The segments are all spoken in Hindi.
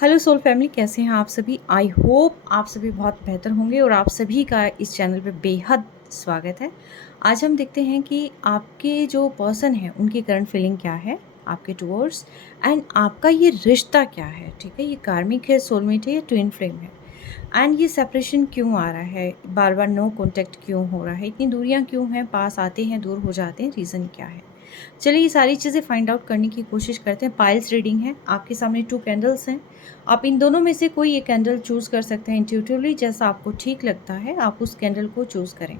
हेलो सोल फैमिली, कैसे हैं आप सभी। आई होप आप सभी बहुत बेहतर होंगे और आप सभी का इस चैनल पे बेहद स्वागत है। आज हम देखते हैं कि आपके जो पर्सन है उनकी करंट फीलिंग क्या है आपके टुवर्ड्स, एंड आपका ये रिश्ता क्या है। ठीक है, ये कार्मिक है, सोलमेट है या ट्विन फ्लेम है, एंड ये सेपरेशन क्यों आ रहा है, बार बार नो कॉन्टेक्ट क्यों हो रहा है, इतनी दूरियां क्यों हैं, पास आते हैं दूर हो जाते हैं, रीज़न क्या है। चलिए ये सारी चीज़ें फाइंड आउट करने की कोशिश करते हैं। पाइल्स रीडिंग है, आपके सामने 2 कैंडल्स हैं। आप इन दोनों में से कोई एक कैंडल चूज़ कर सकते हैं इंट्यूटिवली, जैसा आपको ठीक लगता है आप उस कैंडल को चूज़ करें।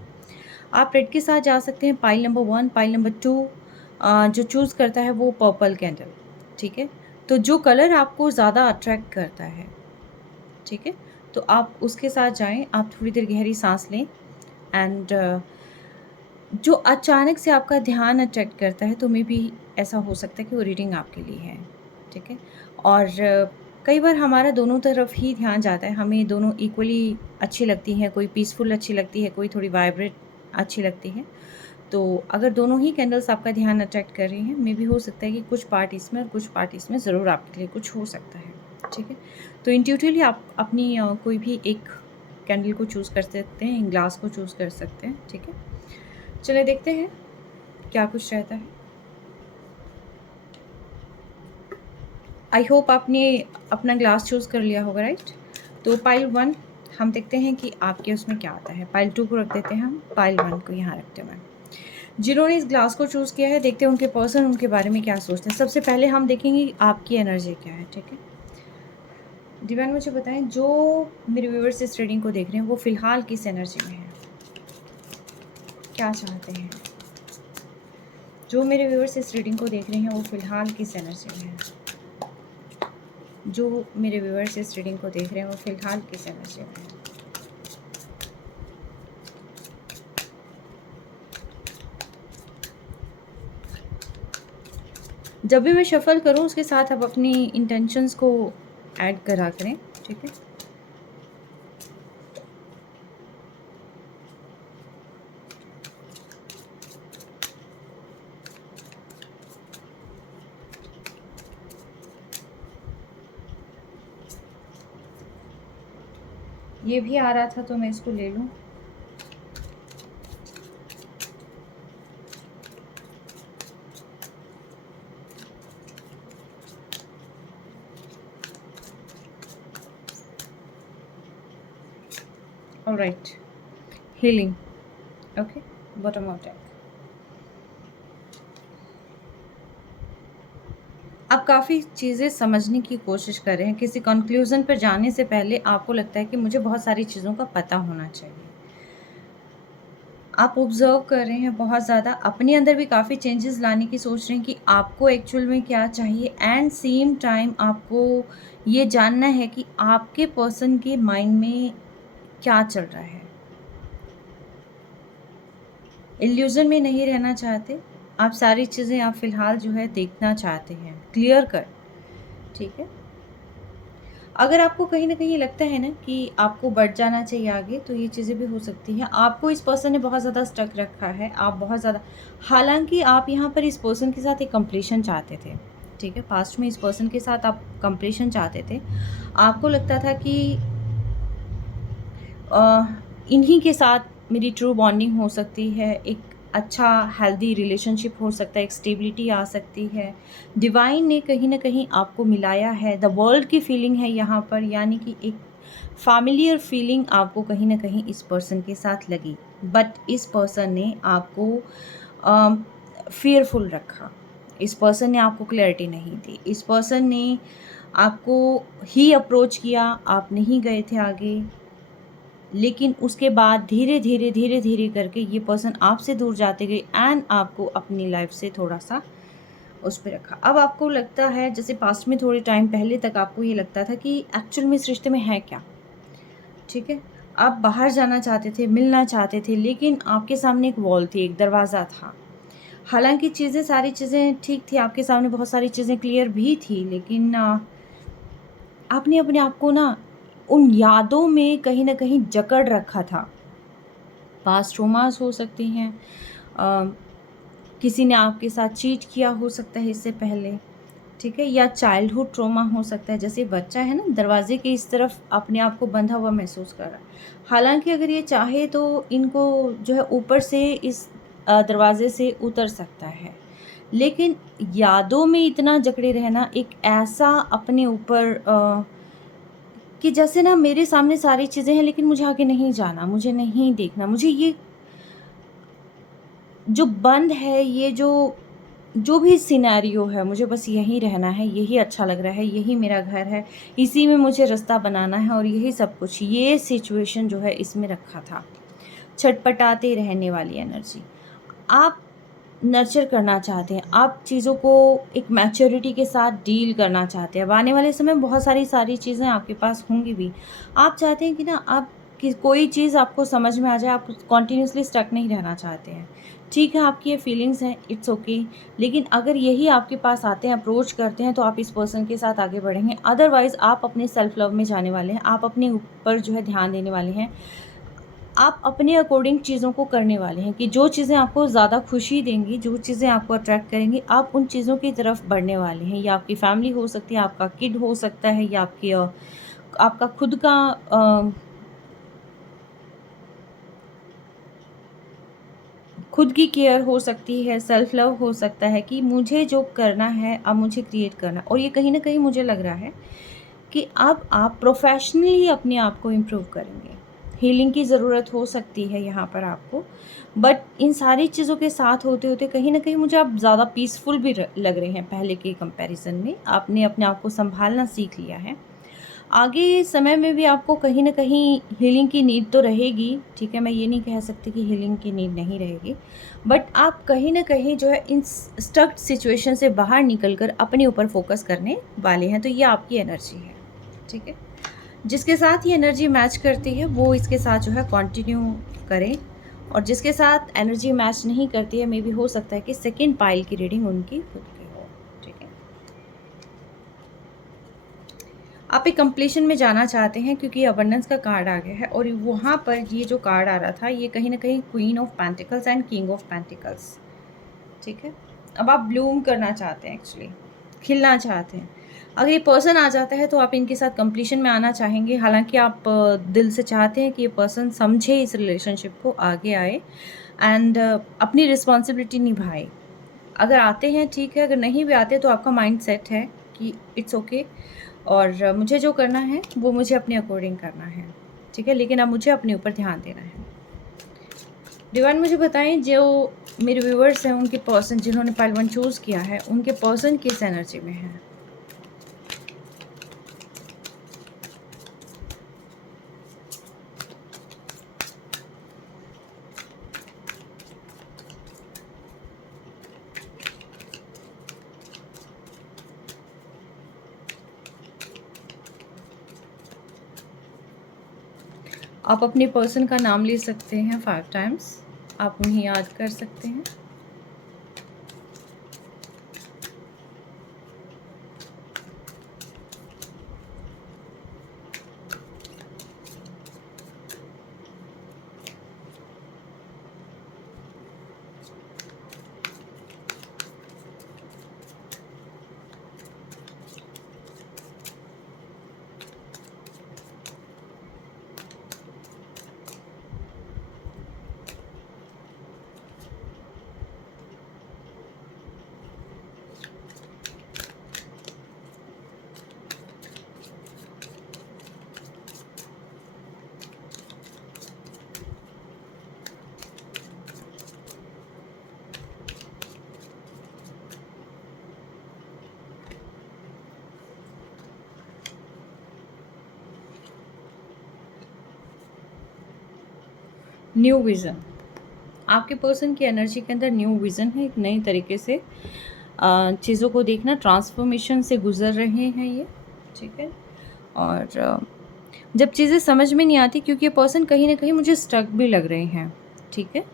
आप रेड के साथ जा सकते हैं। पाइल नंबर 1, पाइल नंबर 2 जो चूज़ करता है वो पर्पल कैंडल। ठीक है, तो जो कलर आपको ज़्यादा अट्रैक्ट करता है, ठीक है, तो आप उसके साथ जाएँ। आप थोड़ी देर गहरी साँस लें, एंड जो अचानक से आपका ध्यान अट्रैक्ट करता है, तो मे बी ऐसा हो सकता है कि वो रीडिंग आपके लिए है। ठीक है, और कई बार हमारा दोनों तरफ ही ध्यान जाता है, हमें दोनों इक्वली अच्छी लगती हैं, कोई पीसफुल अच्छी लगती है, कोई थोड़ी वाइब्रेट अच्छी लगती है। तो अगर दोनों ही कैंडल्स आपका ध्यान अट्रैक्ट कर रही हैं, मे बी हो सकता है कि कुछ पार्ट इसमें और कुछ पार्ट इसमें ज़रूर आपके लिए कुछ हो सकता है। ठीक है, तो इंट्यूटिवली आप अपनी कोई भी एक कैंडल को चूज़ कर सकते हैं, ग्लास को चूज़ कर सकते हैं। ठीक है, चलिए देखते हैं क्या कुछ रहता है। आई होप आपने अपना ग्लास चूज़ कर लिया होगा, राइट। तो पाइल 1 हम देखते हैं कि आपके उसमें क्या आता है। पाइल 2 को रख देते हैं हम, पाइल 1 को यहाँ रखते हैं। जिन्होंने इस ग्लास को चूज़ किया है, देखते हैं उनके पर्सन उनके बारे में क्या सोचते हैं। सबसे पहले हम देखेंगे आपकी एनर्जी क्या है। ठीक है, डिवाइन मुझे बताएं, जो मेरे व्यूअर्स इस रीडिंग को देख रहे हैं वो फ़िलहाल किस एनर्जी में है, क्या चाहते हैं। जो मेरे व्यूअर्स इस रीडिंग को देख रहे हैं वो फ़िलहाल किस एनर्जी में है। जो मेरे व्यूअर्स इस रीडिंग को देख रहे हैं वो फ़िलहाल किस एनर्जी में है। जब भी मैं शफ़ल करूँ उसके साथ आप अपनी इंटेंशंस को ऐड करा करें। ठीक है, ये भी आ रहा था तो मैं इसको ले लूँ। Alright, healing. Okay, bottom of deck. आप काफ़ी चीज़ें समझने की कोशिश कर रहे हैं। किसी कंक्लूज़न पर जाने से पहले आपको लगता है कि मुझे बहुत सारी चीज़ों का पता होना चाहिए। आप ऑब्ज़र्व कर रहे हैं बहुत ज़्यादा, अपने अंदर भी काफ़ी चेंजेस लाने की सोच रहे हैं कि आपको एक्चुअल में क्या चाहिए, एंड सेम टाइम आपको ये जानना है कि आपके पर्सन के माइंड में क्या चल रहा है। इल्यूज़न में नहीं रहना चाहते, आप सारी चीज़ें आप फ़िलहाल जो है देखना चाहते हैं, क्लियर कट। ठीक है? अगर आपको कहीं न कहीं लगता है ना कि आपको बढ़ जाना चाहिए आगे, तो ये चीज़ें भी हो सकती हैं। आपको इस पर्सन ने बहुत ज़्यादा स्टक रखा है, आप बहुत ज़्यादा, हालाँकि आप यहाँ पर इस पर्सन के साथ एक कंप्लीशन चाहते थे। ठीक है? पास्ट में इस पर्सन के साथ आप कंप्लीशन चाहते थे। आपको लगता था कि अ, इन्हीं के साथ मेरी ट्रू बॉन्डिंग हो सकती है, एक अच्छा हेल्दी रिलेशनशिप हो सकता है, एक स्टेबिलिटी आ सकती है। डिवाइन ने कहीं न कहीं आपको मिलाया है, द वर्ल्ड की फीलिंग है यहाँ पर, यानी कि एक फ़ैमिलियर फीलिंग आपको कहीं न कहीं इस पर्सन के साथ लगी। बट इस पर्सन ने आपको अ, फ़ियरफुल रखा। इस पर्सन ने आपको क्लैरिटी नहीं दी। इस पर्सन ने आपको ही अप्रोच किया, आप नहीं गए थे आगे। लेकिन उसके बाद धीरे-धीरे, धीरे-धीरे करके ये पर्सन आपसे दूर जाते गए, एंड आपको अपनी लाइफ़ से थोड़ा-सा उस पे रखा। अब आपको लगता है, जैसे पास्ट में थोड़े टाइम पहले तक आपको ये लगता था कि एक्चुअल में इस रिश्ते में है क्या? ठीक है? आप बाहर जाना चाहते थे, मिलना चाहते थे, लेकिन आपके सामने एक वॉल थी, एक दरवाज़ा था। हालाँकि चीज़ें, सारी चीज़ें ठीक थी, आपके सामने बहुत सारी चीज़ें क्लियर भी थी, लेकिन आपने अपने आप को ना उन यादों में कहीं न कहीं जकड़ रखा था। पास्ट ट्रॉमास हो सकती हैं, किसी ने आपके साथ चीट किया हो सकता है इससे पहले, ठीक है, या चाइल्डहुड ट्रॉमा हो सकता है, जैसे बच्चा है ना दरवाजे के इस तरफ अपने आप को बंधा हुआ महसूस कर रहा है। हालांकि अगर ये चाहे तो इनको जो है ऊपर से इस दरवाजे से उतर सकता है, लेकिन यादों में इतना जकड़े रहना एक ऐसा अपने ऊपर कि जैसे ना मेरे सामने सारी चीज़ें हैं लेकिन मुझे आगे नहीं जाना, मुझे नहीं देखना, मुझे ये जो बंद है, ये जो भी सिनेरियो है, मुझे बस यहीं रहना है, यही अच्छा लग रहा है, यही मेरा घर है, इसी में मुझे रास्ता बनाना है और यही सब कुछ, ये सिचुएशन जो है इसमें रखा था। छटपटाते रहने वाली एनर्जी। आप नर्चर करना चाहते हैं, आप चीज़ों को एक मैच्योरिटी के साथ डील करना चाहते हैं। अब आने वाले समय में बहुत सारी चीज़ें आपके पास होंगी भी। आप चाहते हैं कि ना आप कि कोई चीज़ आपको समझ में आ जाए, आप कंटिन्यूअसली स्टक नहीं रहना चाहते हैं। ठीक है, आपकी ये फीलिंग्स हैं, इट्स ओके। लेकिन अगर यही आपके पास आते हैं, अप्रोच करते हैं, तो आप इस पर्सन के साथ आगे बढ़ेंगे। अदरवाइज़ आप अपने सेल्फ लव में जाने वाले हैं, आप अपने ऊपर जो है ध्यान देने वाले हैं। आप अपने अकॉर्डिंग चीज़ों को करने वाले हैं कि जो चीज़ें आपको ज़्यादा खुशी देंगी, जो चीज़ें आपको अट्रैक्ट करेंगी, आप उन चीज़ों की तरफ बढ़ने वाले हैं। या आपकी फैमिली हो सकती है, आपका किड हो सकता है, या आपका खुद का खुद की केयर हो सकती है, सेल्फ लव हो सकता है कि मुझे जो करना है अब मुझे क्रिएट करना है। और ये कहीं न कहीं मुझे लग रहा है कि अब आप प्रोफ़ेशनली अपने आप को इम्प्रूव करेंगे। हीलिंग की ज़रूरत हो सकती है यहाँ पर आपको, बट इन सारी चीज़ों के साथ होते-होते कहीं न कहीं मुझे आप ज़्यादा पीसफुल भी लग रहे हैं पहले के कंपैरिज़न में। आपने अपने आप को सँभालना सीख लिया है। आगे समय में भी आपको कहीं न कहीं हीलिंग की नीड तो रहेगी, ठीक है? मैं ये नहीं कह सकती कि हीलिंग की नीड नहीं रहेगी, बट आप कहीं न कहीं जो है इन स्टक सिचुएशन से बाहर निकल कर अपने ऊपर फ़ोकस करने वाले हैं, तो ये आपकी एनर्जी है, ठीक है? जिसके साथ ये एनर्जी मैच करती है, वो इसके साथ जो है कंटिन्यू करें, और जिसके साथ एनर्जी मैच नहीं करती है, मे बी हो सकता है कि सेकंड पाइल की रीडिंग उनकी खुद की हो, ठीक है? आप एक कंप्लीशन में जाना चाहते हैं क्योंकि अबंडेंस का कार्ड आ गया है, और वहाँ पर ये जो कार्ड आ रहा था, ये कहीं न कहीं queen of pentacles and king of pentacles, ठीक है? अब आप ब्लूम करना चाहते हैं, एक्चुअली खिलना चाहते हैं। अगर ये पर्सन आ जाता है तो आप इनके साथ कंप्लीशन में आना चाहेंगे। हालाँकि आप दिल से चाहते हैं कि ये पर्सन समझे इस रिलेशनशिप को, आगे आए एंड अपनी रिस्पॉन्सिबिलिटी निभाए। अगर आते हैं ठीक है, अगर नहीं भी आते तो आपका माइंड सेट है कि इट्स ओके, और मुझे जो करना है वो मुझे अपने अकॉर्डिंग करना है, ठीक है? लेकिन अब मुझे अपने ऊपर ध्यान देना है। डिवाइन मुझे बताएं, जो मेरे व्यूअर्स हैं उनके पर्सन जिन्होंने पाइल 1 चूज़ किया है, उनके पर्सन किस एनर्जी में है? आप अपने पर्सन का नाम ले सकते हैं 5 टाइम्स, आप उन्हें याद कर सकते हैं। न्यू विज़न, आपके पर्सन की एनर्जी के अंदर न्यू विज़न है, एक नई तरीके से चीज़ों को देखना, ट्रांसफॉर्मेशन से गुज़र रहे हैं ये, ठीक है? और जब चीज़ें समझ में नहीं आती, क्योंकि ये पर्सन कहीं न कहीं मुझे स्टक भी लग रहे हैं, ठीक है?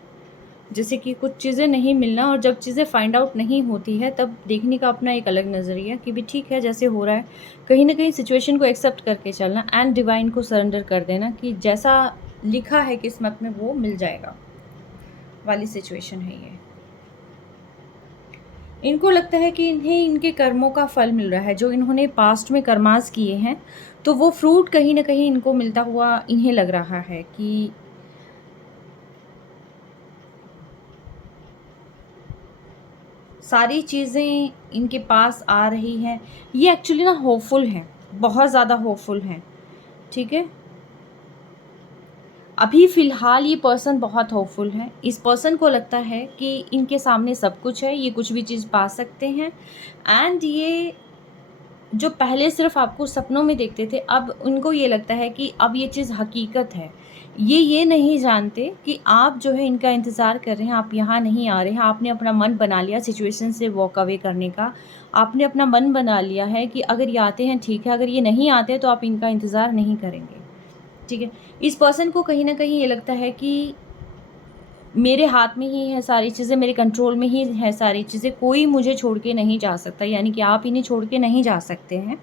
जैसे कि कुछ चीज़ें नहीं मिलना, और जब चीज़ें फाइंड आउट नहीं होती है तब देखने का अपना एक अलग नज़रिया कि भी ठीक है जैसे हो रहा है, कहीं न कहीं सिचुएशन को एक्सेप्ट करके चलना एंड डिवाइन को सरेंडर कर देना कि जैसा लिखा है किस्मत में वो मिल जाएगा, वाली सिचुएशन है ये। इनको लगता है कि इन्हें इनके कर्मों का फल मिल रहा है, जो इन्होंने पास्ट में कर्मास किए हैं, तो वो फ्रूट कहीं न कहीं इनको मिलता हुआ इन्हें लग रहा है कि सारी चीज़ें इनके पास आ रही हैं। ये एक्चुअली ना होपफुल हैं, बहुत ज़्यादा होपफुल हैं, ठीक है? अभी फ़िलहाल ये पर्सन बहुत होपफुल है। इस पर्सन को लगता है कि इनके सामने सब कुछ है, ये कुछ भी चीज़ पा सकते हैं एंड ये जो पहले सिर्फ़ आपको सपनों में देखते थे, अब उनको ये लगता है कि अब ये चीज़ हकीकत है। ये नहीं जानते कि आप जो है इनका इंतज़ार कर रहे हैं, आप यहाँ नहीं आ रहे हैं, आपने अपना मन बना लिया सिचुएशन से वॉक अवे करने का। आपने अपना मन बना लिया है कि अगर ये आते हैं ठीक है, अगर ये नहीं आते तो आप इनका इंतज़ार नहीं करेंगे, ठीक है? इस पर्सन को कहीं न कहीं ये लगता है कि मेरे हाथ में ही है सारी चीज़ें, मेरे कंट्रोल में ही है सारी चीज़ें, कोई मुझे छोड़ के नहीं जा सकता, यानी कि आप इन्हें छोड़ के नहीं जा सकते हैं।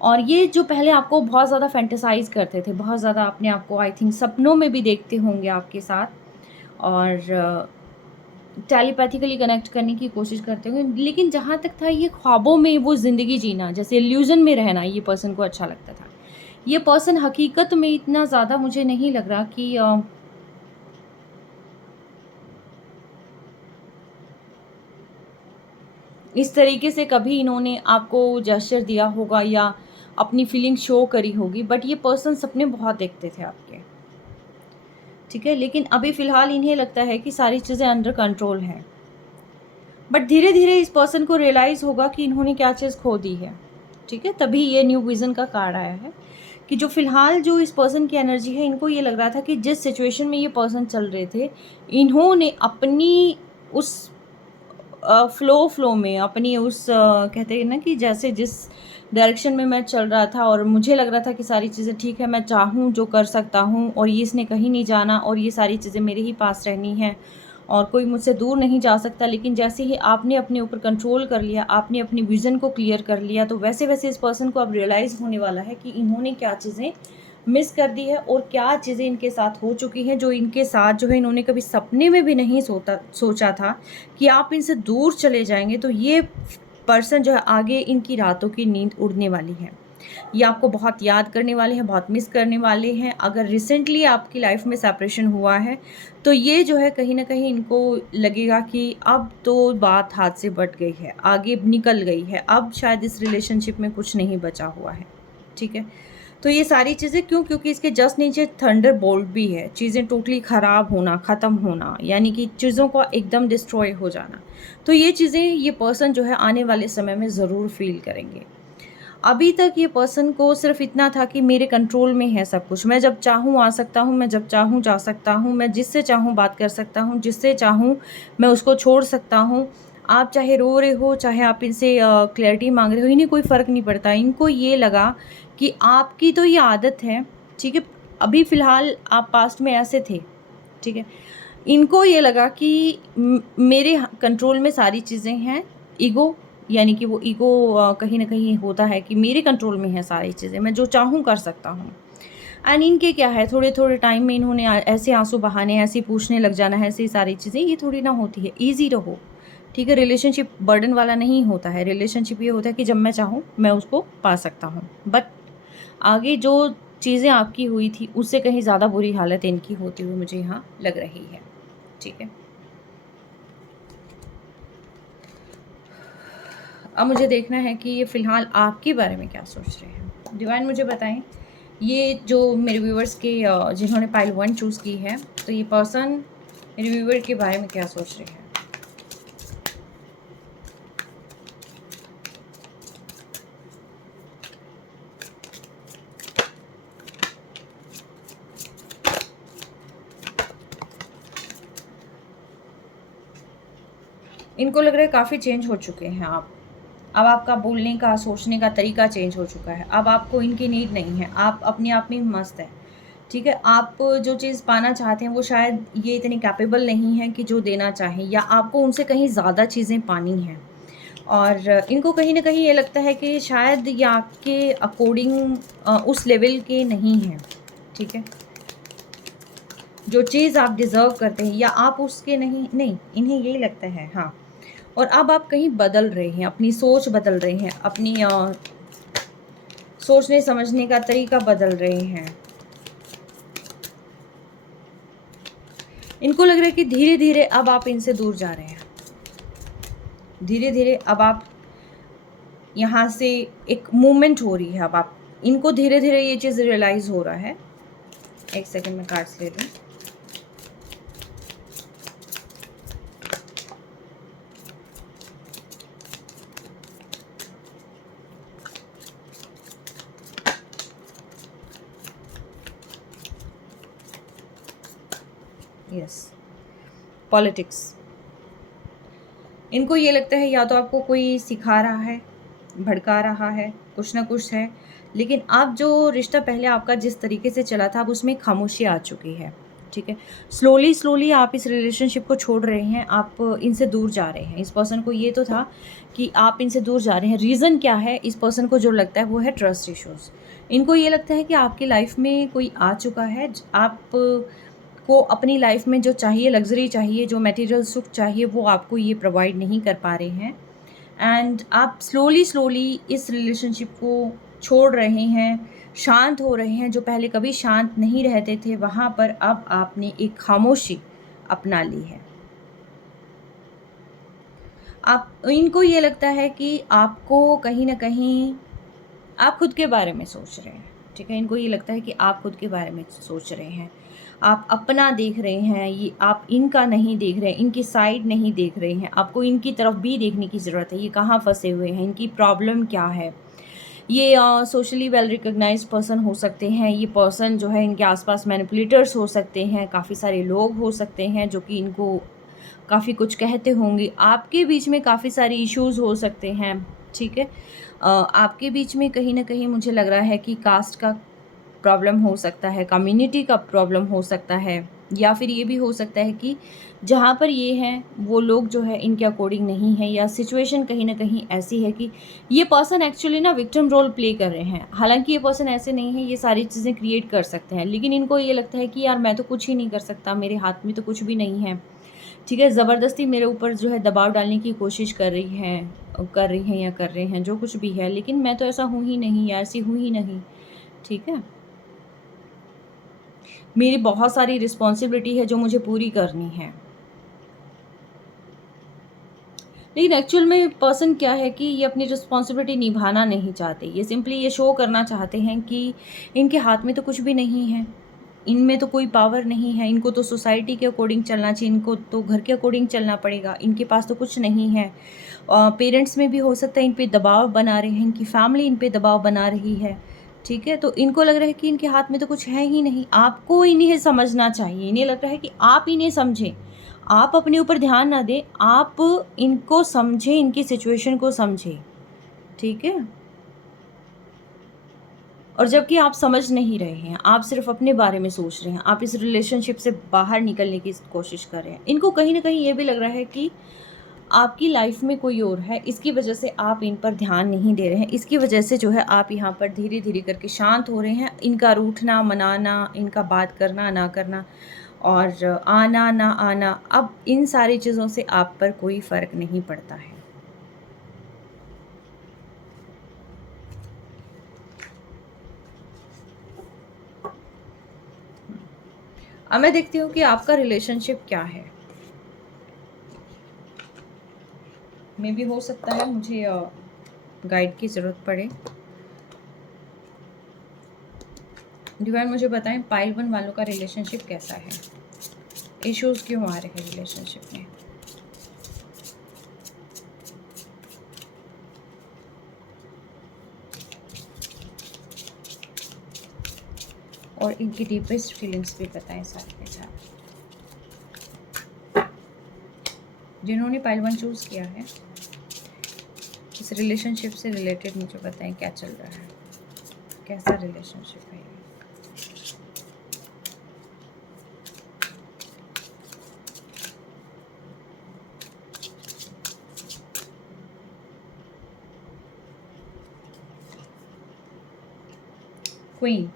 और ये जो पहले आपको बहुत ज़्यादा फैंटेसाइज़ करते थे, बहुत ज़्यादा अपने आप को आई थिंक सपनों में भी देखते होंगे आपके साथ और टेलीपैथिकली कनेक्ट करने की कोशिश करते होंगे। लेकिन जहाँ तक था ये ख्वाबों में वो ज़िंदगी जीना, जैसे इल्यूज़न में रहना, ये पर्सन को अच्छा लगता था। ये पर्सन हकीकत में इतना ज़्यादा मुझे नहीं लग रहा कि इस तरीके से कभी इन्होंने आपको जेस्चर दिया होगा या अपनी फीलिंग शो करी होगी, बट ये पर्सन सपने बहुत देखते थे आपके, ठीक है? लेकिन अभी फ़िलहाल इन्हें लगता है कि सारी चीज़ें अंडर कंट्रोल हैं। बट धीरे-धीरे इस पर्सन को रियलाइज़ होगा कि इन्होंने क्या चीज़ खो दी है, ठीक है? तभी ये न्यू विज़न का कार्ड आया है कि जो फ़िलहाल जो इस पर्सन की एनर्जी है, इनको ये लग रहा था कि जिस सिचुएशन में ये पर्सन चल रहे थे, इन्होंने अपनी उस फ्लो में अपनी उस कहते हैं ना कि जैसे जिस डायरेक्शन में मैं चल रहा था और मुझे लग रहा था कि सारी चीज़ें ठीक है, मैं चाहूँ जो कर सकता हूँ और ये इसने कहीं नहीं जाना और ये सारी चीज़ें मेरे ही पास रहनी हैं और कोई मुझसे दूर नहीं जा सकता। लेकिन जैसे ही आपने अपने ऊपर कंट्रोल कर लिया, आपने अपनी विज़न को क्लियर कर लिया, तो वैसे-वैसे इस पर्सन को अब रियलाइज़ होने वाला है कि इन्होंने क्या चीज़ें मिस कर दी है और क्या चीज़ें इनके साथ हो चुकी हैं, जो इनके साथ जो है इन्होंने कभी सपने में भी नहीं सोचा था कि आप इनसे दूर चले जाएँगे। तो ये पर्सन जो है आगे इनकी रातों की नींद उड़ने वाली है। ये आपको बहुत याद करने वाले हैं, बहुत मिस करने वाले हैं। अगर रिसेंटली आपकी लाइफ़ में सेपरेशन हुआ है, तो ये जो है कहीं न कहीं इनको लगेगा कि अब तो बात हाथ से बट गई है, आगे निकल गई है, अब शायद इस रिलेशनशिप में कुछ नहीं बचा हुआ है, ठीक है? तो ये सारी चीज़ें क्यों? क्योंकि इसके जस्ट नीचे थंडरबोल्ट भी है, चीज़ें टोटली ख़राब होना, ख़त्म होना, यानी कि चीज़ों का एकदम डिस्ट्रॉय हो जाना। तो ये चीज़ें ये पर्सन जो है आने वाले समय में ज़रूर फ़ील करेंगे। अभी तक ये पर्सन को सिर्फ़ इतना था कि मेरे कंट्रोल में है सब कुछ, मैं जब चाहूँ आ सकता हूँ, मैं जब चाहूँ जा सकता हूँ, मैं जिससे चाहूँ बात कर सकता हूँ, जिससे चाहूँ मैं उसको छोड़ सकता हूँ। आप चाहे रो रहे हो, चाहे आप इनसे क्लैरिटी माँग रहे हो, इन्हें कोई फ़र्क नहीं पड़ता। इनको ये लगा कि आपकी तो ये आदत है, ठीक है? अभी फ़िलहाल आप पास्ट में ऐसे थे, ठीक है? इनको ये लगा कि मेरे कंट्रोल में सारी चीज़ें हैं, ईगो यानी कि वो ईगो कहीं न कहीं होता है कि मेरे कंट्रोल में है सारी चीज़ें, मैं जो चाहूँ कर सकता हूँ। एंड इनके क्या है थोड़े-थोड़े टाइम में इन्होंने ऐसे आँसू बहाने, ऐसे ही पूछने लग जाना है, ऐसी सारी चीज़ें, ये थोड़ी ना होती है। ईज़ी रहो, ठीक है? रिलेशनशिप बर्डन वाला नहीं होता है, रिलेशनशिप ये होता है कि जब मैं चाहूँ, मैं उसको पा सकता हूँ। बट आगे जो चीज़ें आपकी हुई थी, उससे कहीं ज़्यादा बुरी हालत इनकी होती हुई मुझे यहाँ लग रही है, ठीक है? अब मुझे देखना है कि ये फ़िलहाल आपके बारे में क्या सोच रहे हैं। डिवाइन मुझे बताएँ, ये जो मेरे व्यूअर्स के जिन्होंने पाइल 1 चूज़ की है, तो ये पर्सन मेरे व्यूअर के बारे में क्या सोच रहे हैं? इनको लग रहा है काफ़ी चेंज हो चुके हैं आप। अब आपका बोलने का, सोचने का तरीका चेंज हो चुका है। अब आपको इनकी नीड नहीं है, आप अपने आप में मस्त हैं, ठीक है? आप जो चीज़ पाना चाहते हैं, वो शायद ये इतने कैपेबल नहीं हैं कि जो देना चाहें या आपको उनसे कहीं ज़्यादा चीज़ें पानी हैं। और इनको कहीं न कहीं ये लगता है कि शायद ये आपके अकॉर्डिंग उस लेवल के नहीं हैं, ठीक है? जो चीज़ आप डिज़र्व करते हैं या आप उसके नहीं, इन्हें यही लगता है हाँ। और अब आप कहीं बदल रहे हैं, अपनी सोच बदल रहे हैं, अपनी सोचने समझने का तरीका बदल रहे हैं। इनको लग रहा है कि धीरे धीरे अब आप इनसे दूर जा रहे हैं, धीरे धीरे अब आप यहाँ से एक मूवमेंट हो रही है। अब आप इनको धीरे धीरे ये चीज़ रियलाइज हो रहा है। एक सेकंड में कार्ड्स ले लूँ। Yes, politics. इनको ये लगता है या तो आपको कोई सिखा रहा है, भड़का रहा है, कुछ ना कुछ है, लेकिन अब जो रिश्ता पहले आपका जिस तरीके से चला था, अब उसमें खामोशी आ चुकी है। ठीक है, स्लोली स्लोली आप इस रिलेशनशिप को छोड़ रहे हैं, आप इनसे दूर जा रहे हैं। इस पर्सन को ये तो था कि आप इनसे दूर जा रहे हैं। रीज़न क्या है? इस पर्सन को जो लगता है वो है ट्रस्ट इश्यूज़। इनको ये लगता है कि आपकी लाइफ में कोई आ चुका है, आप को अपनी लाइफ में जो चाहिए, लग्जरी चाहिए, जो मटेरियल सुख चाहिए, वो आपको ये प्रोवाइड नहीं कर पा रहे हैं। एंड आप स्लोली स्लोली इस रिलेशनशिप को छोड़ रहे हैं, शांत हो रहे हैं। जो पहले कभी शांत नहीं रहते थे, वहाँ पर अब आपने एक खामोशी अपना ली है। आप इनको ये लगता है कि आपको कहीं न कहीं आप खुद के बारे में सोच रहे हैं। ठीक है, इनको ये लगता है कि आप खुद के बारे में सोच रहे हैं। आप अपना देख रहे हैं, ये आप इनका नहीं देख रहे हैं, इनकी साइड नहीं देख रहे हैं। आपको इनकी तरफ भी देखने की ज़रूरत है, ये कहाँ फँसे हुए हैं, इनकी प्रॉब्लम क्या है। ये सोशली वेल रिकॉग्नाइज्ड पर्सन हो सकते हैं। ये पर्सन जो है इनके आसपास मैनिपुलेटर्स हो सकते हैं, काफ़ी सारे लोग हो सकते हैं जो कि इनको काफ़ी कुछ कहते होंगे। आपके बीच में काफ़ी सारे इश्यूज़ हो सकते हैं। ठीक है, आपके बीच में कहीं न कहीं मुझे लग रहा है कि कास्ट का प्रॉब्लम हो सकता है, कम्युनिटी का प्रॉब्लम हो सकता है, या फिर ये भी हो सकता है कि जहाँ पर ये हैं, वो लोग जो है इनके अकॉर्डिंग नहीं है, या सिचुएशन कहीं न कहीं ऐसी है कि ये पर्सन एक्चुअली ना विक्टिम रोल प्ले कर रहे हैं। हालाँकि ये पर्सन ऐसे नहीं है, ये सारी चीज़ें क्रिएट कर सकते हैं, लेकिन इनको ये लगता है कि यार मैं तो कुछ ही नहीं कर सकता, मेरे हाथ में तो कुछ भी नहीं है। ठीक है, ज़बरदस्ती मेरे ऊपर जो है दबाव डालने की कोशिश कर रही हैं या कर रहे हैं, जो कुछ भी है, लेकिन मैं तो ऐसा हूँ ही नहीं या ऐसी हूँ ही नहीं। ठीक है? मेरी बहुत सारी रिस्पॉन्सिबिलिटी है जो मुझे पूरी करनी है। लेकिन एक्चुअल में पर्सन क्या है कि ये अपनी रिस्पॉन्सिबिलिटी निभाना नहीं चाहते। ये सिंपली ये शो करना चाहते हैं कि इनके हाथ में तो कुछ भी नहीं है, इनमें तो कोई पावर नहीं है, इनको तो सोसाइटी के अकॉर्डिंग चलना चाहिए, इनको तो घर के अकॉर्डिंग चलना पड़ेगा, इनके पास तो कुछ नहीं है। पेरेंट्स में भी हो सकता है इन पे दबाव बना रहे हैं, इनकी फैमिली इन पे दबाव बना रही है। ठीक है, तो इनको लग रहा है कि इनके हाथ में तो कुछ है ही नहीं। आपको इन्हें समझना चाहिए, इन्हें लग रहा है कि आप इन्हें समझें। आप अपने ऊपर ध्यान ना दें, आप इनको समझें, इनकी सिचुएशन को समझें। ठीक है? और जबकि आप समझ नहीं रहे हैं, आप सिर्फ़ अपने बारे में सोच रहे हैं, आप इस रिलेशनशिप से बाहर निकलने की कोशिश कर रहे हैं। इनको कहीं न कहीं ये भी लग रहा है कि आपकी लाइफ़ में कोई और है, इसकी वजह से आप इन पर ध्यान नहीं दे रहे हैं, इसकी वजह से जो है आप यहाँ पर धीरे-धीरे करके शांत हो रहे हैं। इनका रूठना, मनाना, इनका बात करना, ना करना और आना, ना आना, अब इन सारी चीज़ों से आप पर कोई फ़र्क नहीं पड़ता है। अब मैं देखती हूँ कि आपका रिलेशनशिप क्या है। मे बी हो सकता है मुझे गाइड की ज़रूरत पड़े। डिवाइन मुझे बताएं पाइल 1 वालों का रिलेशनशिप कैसा है? इश्यूज़ क्यों आ रहे हैं रिलेशनशिप में? और इनकी डीपेस्ट फीलिंग्स भी बताएं साथ के साथ। जिन्होंने पाइल 1 चूज़ किया है, इस रिलेशनशिप से रिलेटेड मुझे बताएं क्या चल रहा है, कैसा रिलेशनशिप है ये? क्वीन,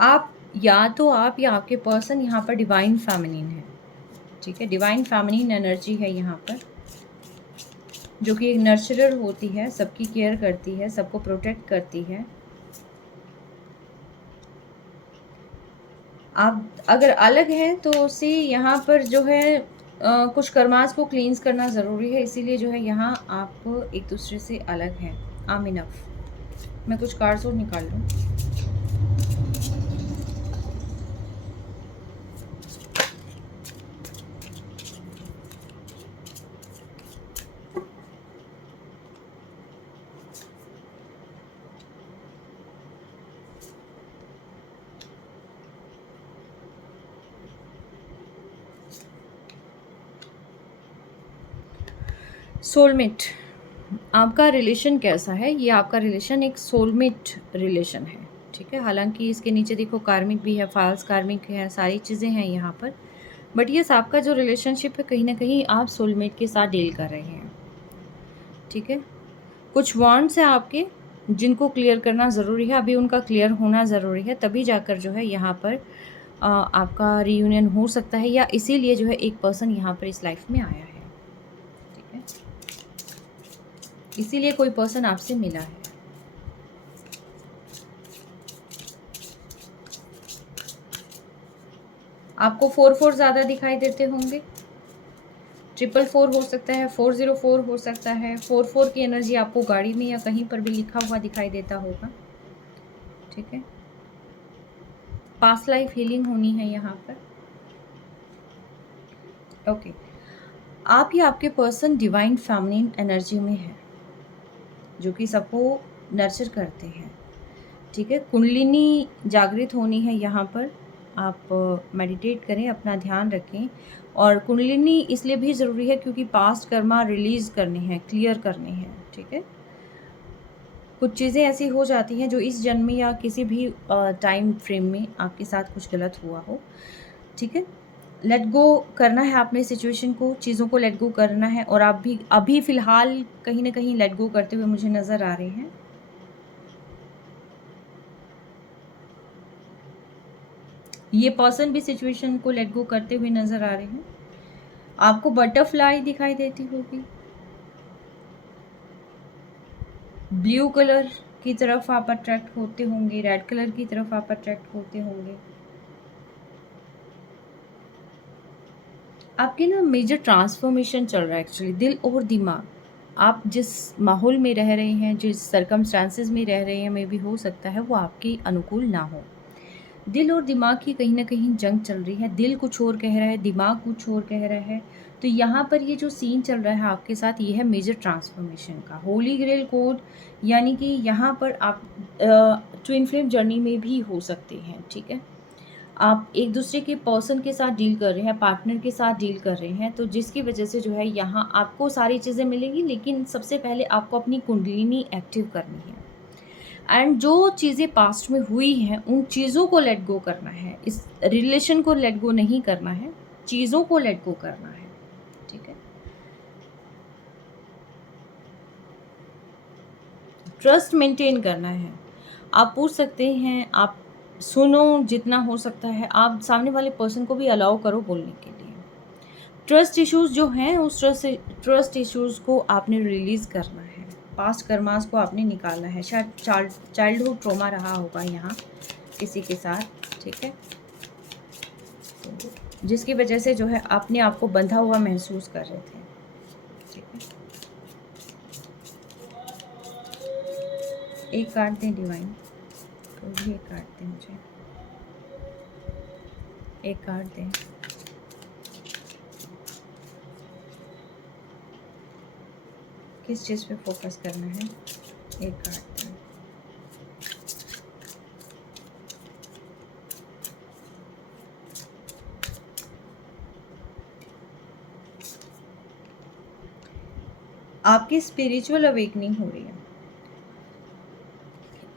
आप या तो आप या आपके पर्सन यहाँ पर डिवाइन फेमिनिन है, ठीक है। डिवाइन फेमिनिन एनर्जी है यहाँ पर, जो कि एक नर्चरर होती है, सबकी केयर करती है, सबको प्रोटेक्ट करती है। आप अगर अलग हैं तो उसे यहाँ पर जो है कुछ कर्मास को क्लींस करना ज़रूरी है, इसीलिए जो है यहाँ आप एक दूसरे से अलग हैं। आम इनफ। मैं कुछ कार्ड्स और निकाल लूँ। सोलमेट, आपका रिलेशन कैसा है? ये आपका रिलेशन एक सोलमेट रिलेशन है, ठीक है। हालांकि इसके नीचे देखो कार्मिक भी है, फाल्स कार्मिक है, सारी चीज़ें हैं यहाँ पर। बट ये आपका जो रिलेशनशिप है, कहीं ना कहीं आप सोलमेट के साथ डील कर रहे हैं, ठीक है। कुछ वांट्स हैं आपके जिनको क्लियर करना ज़रूरी है, अभी उनका क्लियर होना ज़रूरी है, तभी जाकर जो है यहाँ पर आपका रीयूनियन हो सकता है, या इसीलिए जो है एक पर्सन यहाँ पर इस लाइफ में आया है, ठीक है। इसीलिए कोई पर्सन आपसे मिला है। आपको 44 ज़्यादा दिखाई देते होंगे, 444 हो सकता है, 404 हो सकता है। 44 की एनर्जी आपको गाड़ी में या कहीं पर भी लिखा हुआ दिखाई देता होगा, ठीक है। पास्ट लाइफ हीलिंग होनी है यहाँ पर, ओके। आप या आपके पर्सन डिवाइन फेमिनिन एनर्जी में है, जो कि सबको नर्चर करते हैं, ठीक है। कुंडलिनी जागृत होनी है यहाँ पर। आप मेडिटेट करें, अपना ध्यान रखें। और कुंडलिनी इसलिए भी ज़रूरी है क्योंकि पास्ट कर्मा रिलीज़ करने हैं, क्लियर करने हैं, ठीक है। कुछ चीज़ें ऐसी हो जाती हैं जो इस जन्म में या किसी भी टाइम फ्रेम में आपके साथ कुछ गलत हुआ हो, ठीक है। लेट गो करना है आपने सिचुएशन को, चीज़ों को लेट गो करना है। और आप भी अभी फ़िलहाल कहीं ना कहीं लेट गो करते हुए मुझे नज़र आ रहे हैं। ये पर्सन भी सिचुएशन को लेट गो करते हुए नज़र आ रहे हैं। आपको बटरफ्लाई दिखाई देती होगी, ब्लू कलर की तरफ आप अट्रैक्ट होते होंगे, रेड कलर की तरफ आप अट्रैक्ट होते होंगे। आपके ना मेजर ट्रांसफॉर्मेशन चल रहा है एक्चुअली, दिल और दिमाग। आप जिस माहौल में रह रहे हैं, जिस सर्कमस्टांसेस में रह रहे हैं, मे भी हो सकता है वो आपके अनुकूल ना हो। दिल और दिमाग की कहीं ना कहीं जंग चल रही है। दिल कुछ और कह रहा है, दिमाग कुछ और कह रहा है। तो यहाँ पर ये जो सीन चल रहा है आपके साथ, ये है मेजर ट्रांसफॉर्मेशन का। होली ग्रेल कोड, यानी कि यहाँ पर आप ट्विन फ्लेम जर्नी में भी हो सकते हैं, ठीक है। आप एक दूसरे के पर्सन के साथ डील कर रहे हैं, पार्टनर के साथ डील कर रहे हैं, तो जिसकी वजह से जो है यहाँ आपको सारी चीज़ें मिलेंगी, लेकिन सबसे पहले आपको अपनी कुंडलिनी एक्टिव करनी है। एंड जो चीज़ें पास्ट में हुई हैं उन चीज़ों को लेट गो करना है। इस रिलेशन को लेट गो नहीं करना है, चीज़ों को लेट गो करना है, ठीक है। ट्रस्ट मेंटेन करना है। आप पूछ सकते हैं, आप सुनो जितना हो सकता है, आप सामने वाले पर्सन को भी अलाउ करो बोलने के लिए। ट्रस्ट इश्यूज़ जो हैं उस ट्रस्ट इश्यूज़ को आपने रिलीज़ करना है। पास्ट कर्मास को आपने निकालना है। शायद चाइल्डहुड ट्रॉमा रहा होगा यहाँ किसी के साथ, ठीक है, जिसकी वजह से जो है अपने आप को बंधा हुआ महसूस कर रहे थे, ठीक है। एक कार्ड दें डिवाइन, कोई भी एक कार्ड दें मुझे, एक कार्ड दें। किस चीज़ पे फोकस करना है? एक कार्ड दें। आपकी स्पिरिचुअल अवेकनिंग हो रही है।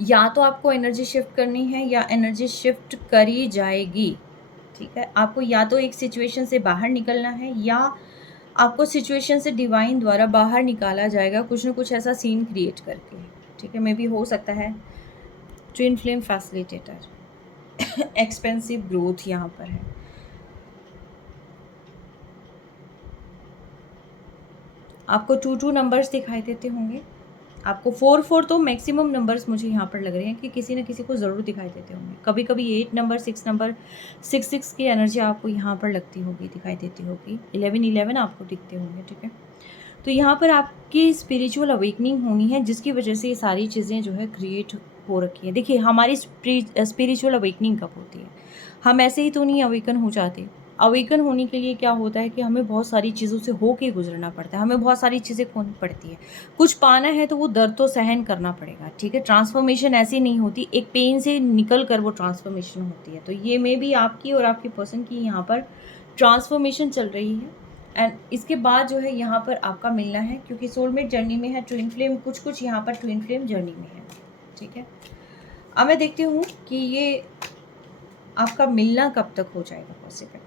या तो आपको एनर्जी शिफ्ट करनी है या एनर्जी शिफ्ट करी जाएगी, ठीक है। आपको या तो एक सिचुएशन से बाहर निकलना है या आपको सिचुएशन से डिवाइन द्वारा बाहर निकाला जाएगा, कुछ ना कुछ ऐसा सीन क्रिएट करके, ठीक है। मे भी हो सकता है twin flame facilitator, expensive growth यहाँ पर है। आपको 2 नंबर्स दिखाई देते होंगे, आपको 4 तो मैक्सिमम नंबर्स मुझे यहाँ पर लग रहे हैं कि किसी न किसी को ज़रूर दिखाई देते होंगे। कभी कभी 8 नंबर, 6 नंबर, 6 की एनर्जी आपको यहाँ पर लगती होगी, दिखाई देती होगी। 11 आपको दिखते होंगे, ठीक है। तो यहाँ पर आपकी स्पिरिचुअल अवेकनिंग होनी है, जिसकी वजह से ये सारी चीज़ें जो है क्रिएट हो रखी है। देखिए, हमारी स्पिरिचुअल अवेकनिंग कब होती है? हम ऐसे ही तो नहीं अवेकन हो जाते। अवेकन होने के लिए क्या होता है कि हमें बहुत सारी चीज़ों से होके गुजरना पड़ता है, हमें बहुत सारी चीज़ें खोनी पड़ती है। कुछ पाना है तो वो दर्द तो सहन करना पड़ेगा, ठीक है। ट्रांसफॉर्मेशन ऐसी नहीं होती, एक पेन से निकल कर वो ट्रांसफॉर्मेशन होती है। तो ये मे भी आपकी और आपके पर्सन की यहाँ पर ट्रांसफॉर्मेशन चल रही है। एंड इसके बाद जो है यहाँ पर आपका मिलना है, क्योंकि सोलमेट जर्नी में है, ट्विन फ्लेम कुछ यहाँ पर ट्विन फ्लेम जर्नी में है, ठीक है। अब मैं देखती हूँ कि ये आपका मिलना कब तक हो जाएगा पॉसिबल।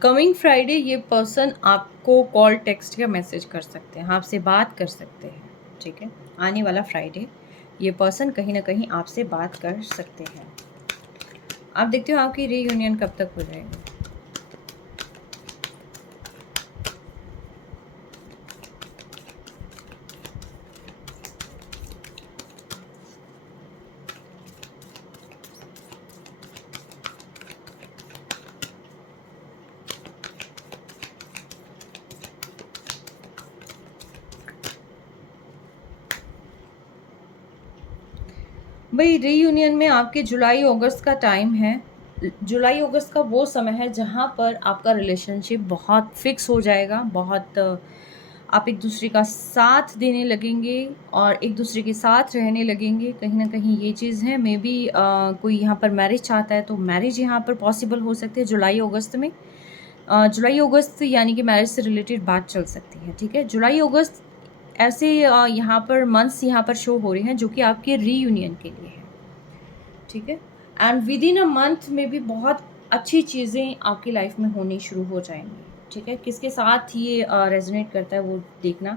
कमिंग फ्राइडे ये पर्सन आपको कॉल, टेक्स्ट या मैसेज कर सकते हैं, आपसे बात कर सकते हैं, ठीक है। आने वाला फ्राइडे ये पर्सन कहीं ना कहीं आपसे बात कर सकते हैं। आप देखते हो आपकी रीयूनियन कब तक हो जाएगी। भाई, रीयूनियन में आपके जुलाई अगस्त का टाइम है। जुलाई अगस्त का वो समय है जहाँ पर आपका रिलेशनशिप बहुत फिक्स हो जाएगा, बहुत आप एक दूसरे का साथ देने लगेंगे और एक दूसरे के साथ रहने लगेंगे। कहीं ना कहीं ये चीज़ है। मे बी कोई यहाँ पर मैरिज चाहता है तो मैरिज यहाँ पर पॉसिबल हो सकती है जुलाई अगस्त में। जुलाई अगस्त यानी कि मैरिज से रिलेटेड बात चल सकती है, ठीक है। जुलाई अगस्त ऐसे यहाँ पर मंथ्स यहाँ पर शो हो रहे हैं जो कि आपके रीयूनियन के लिए है, ठीक है। And with in a month में भी बहुत अच्छी चीज़ें आपकी लाइफ में होनी शुरू हो जाएंगी, ठीक है। किसके साथ ये रेजोनेट करता है वो देखना,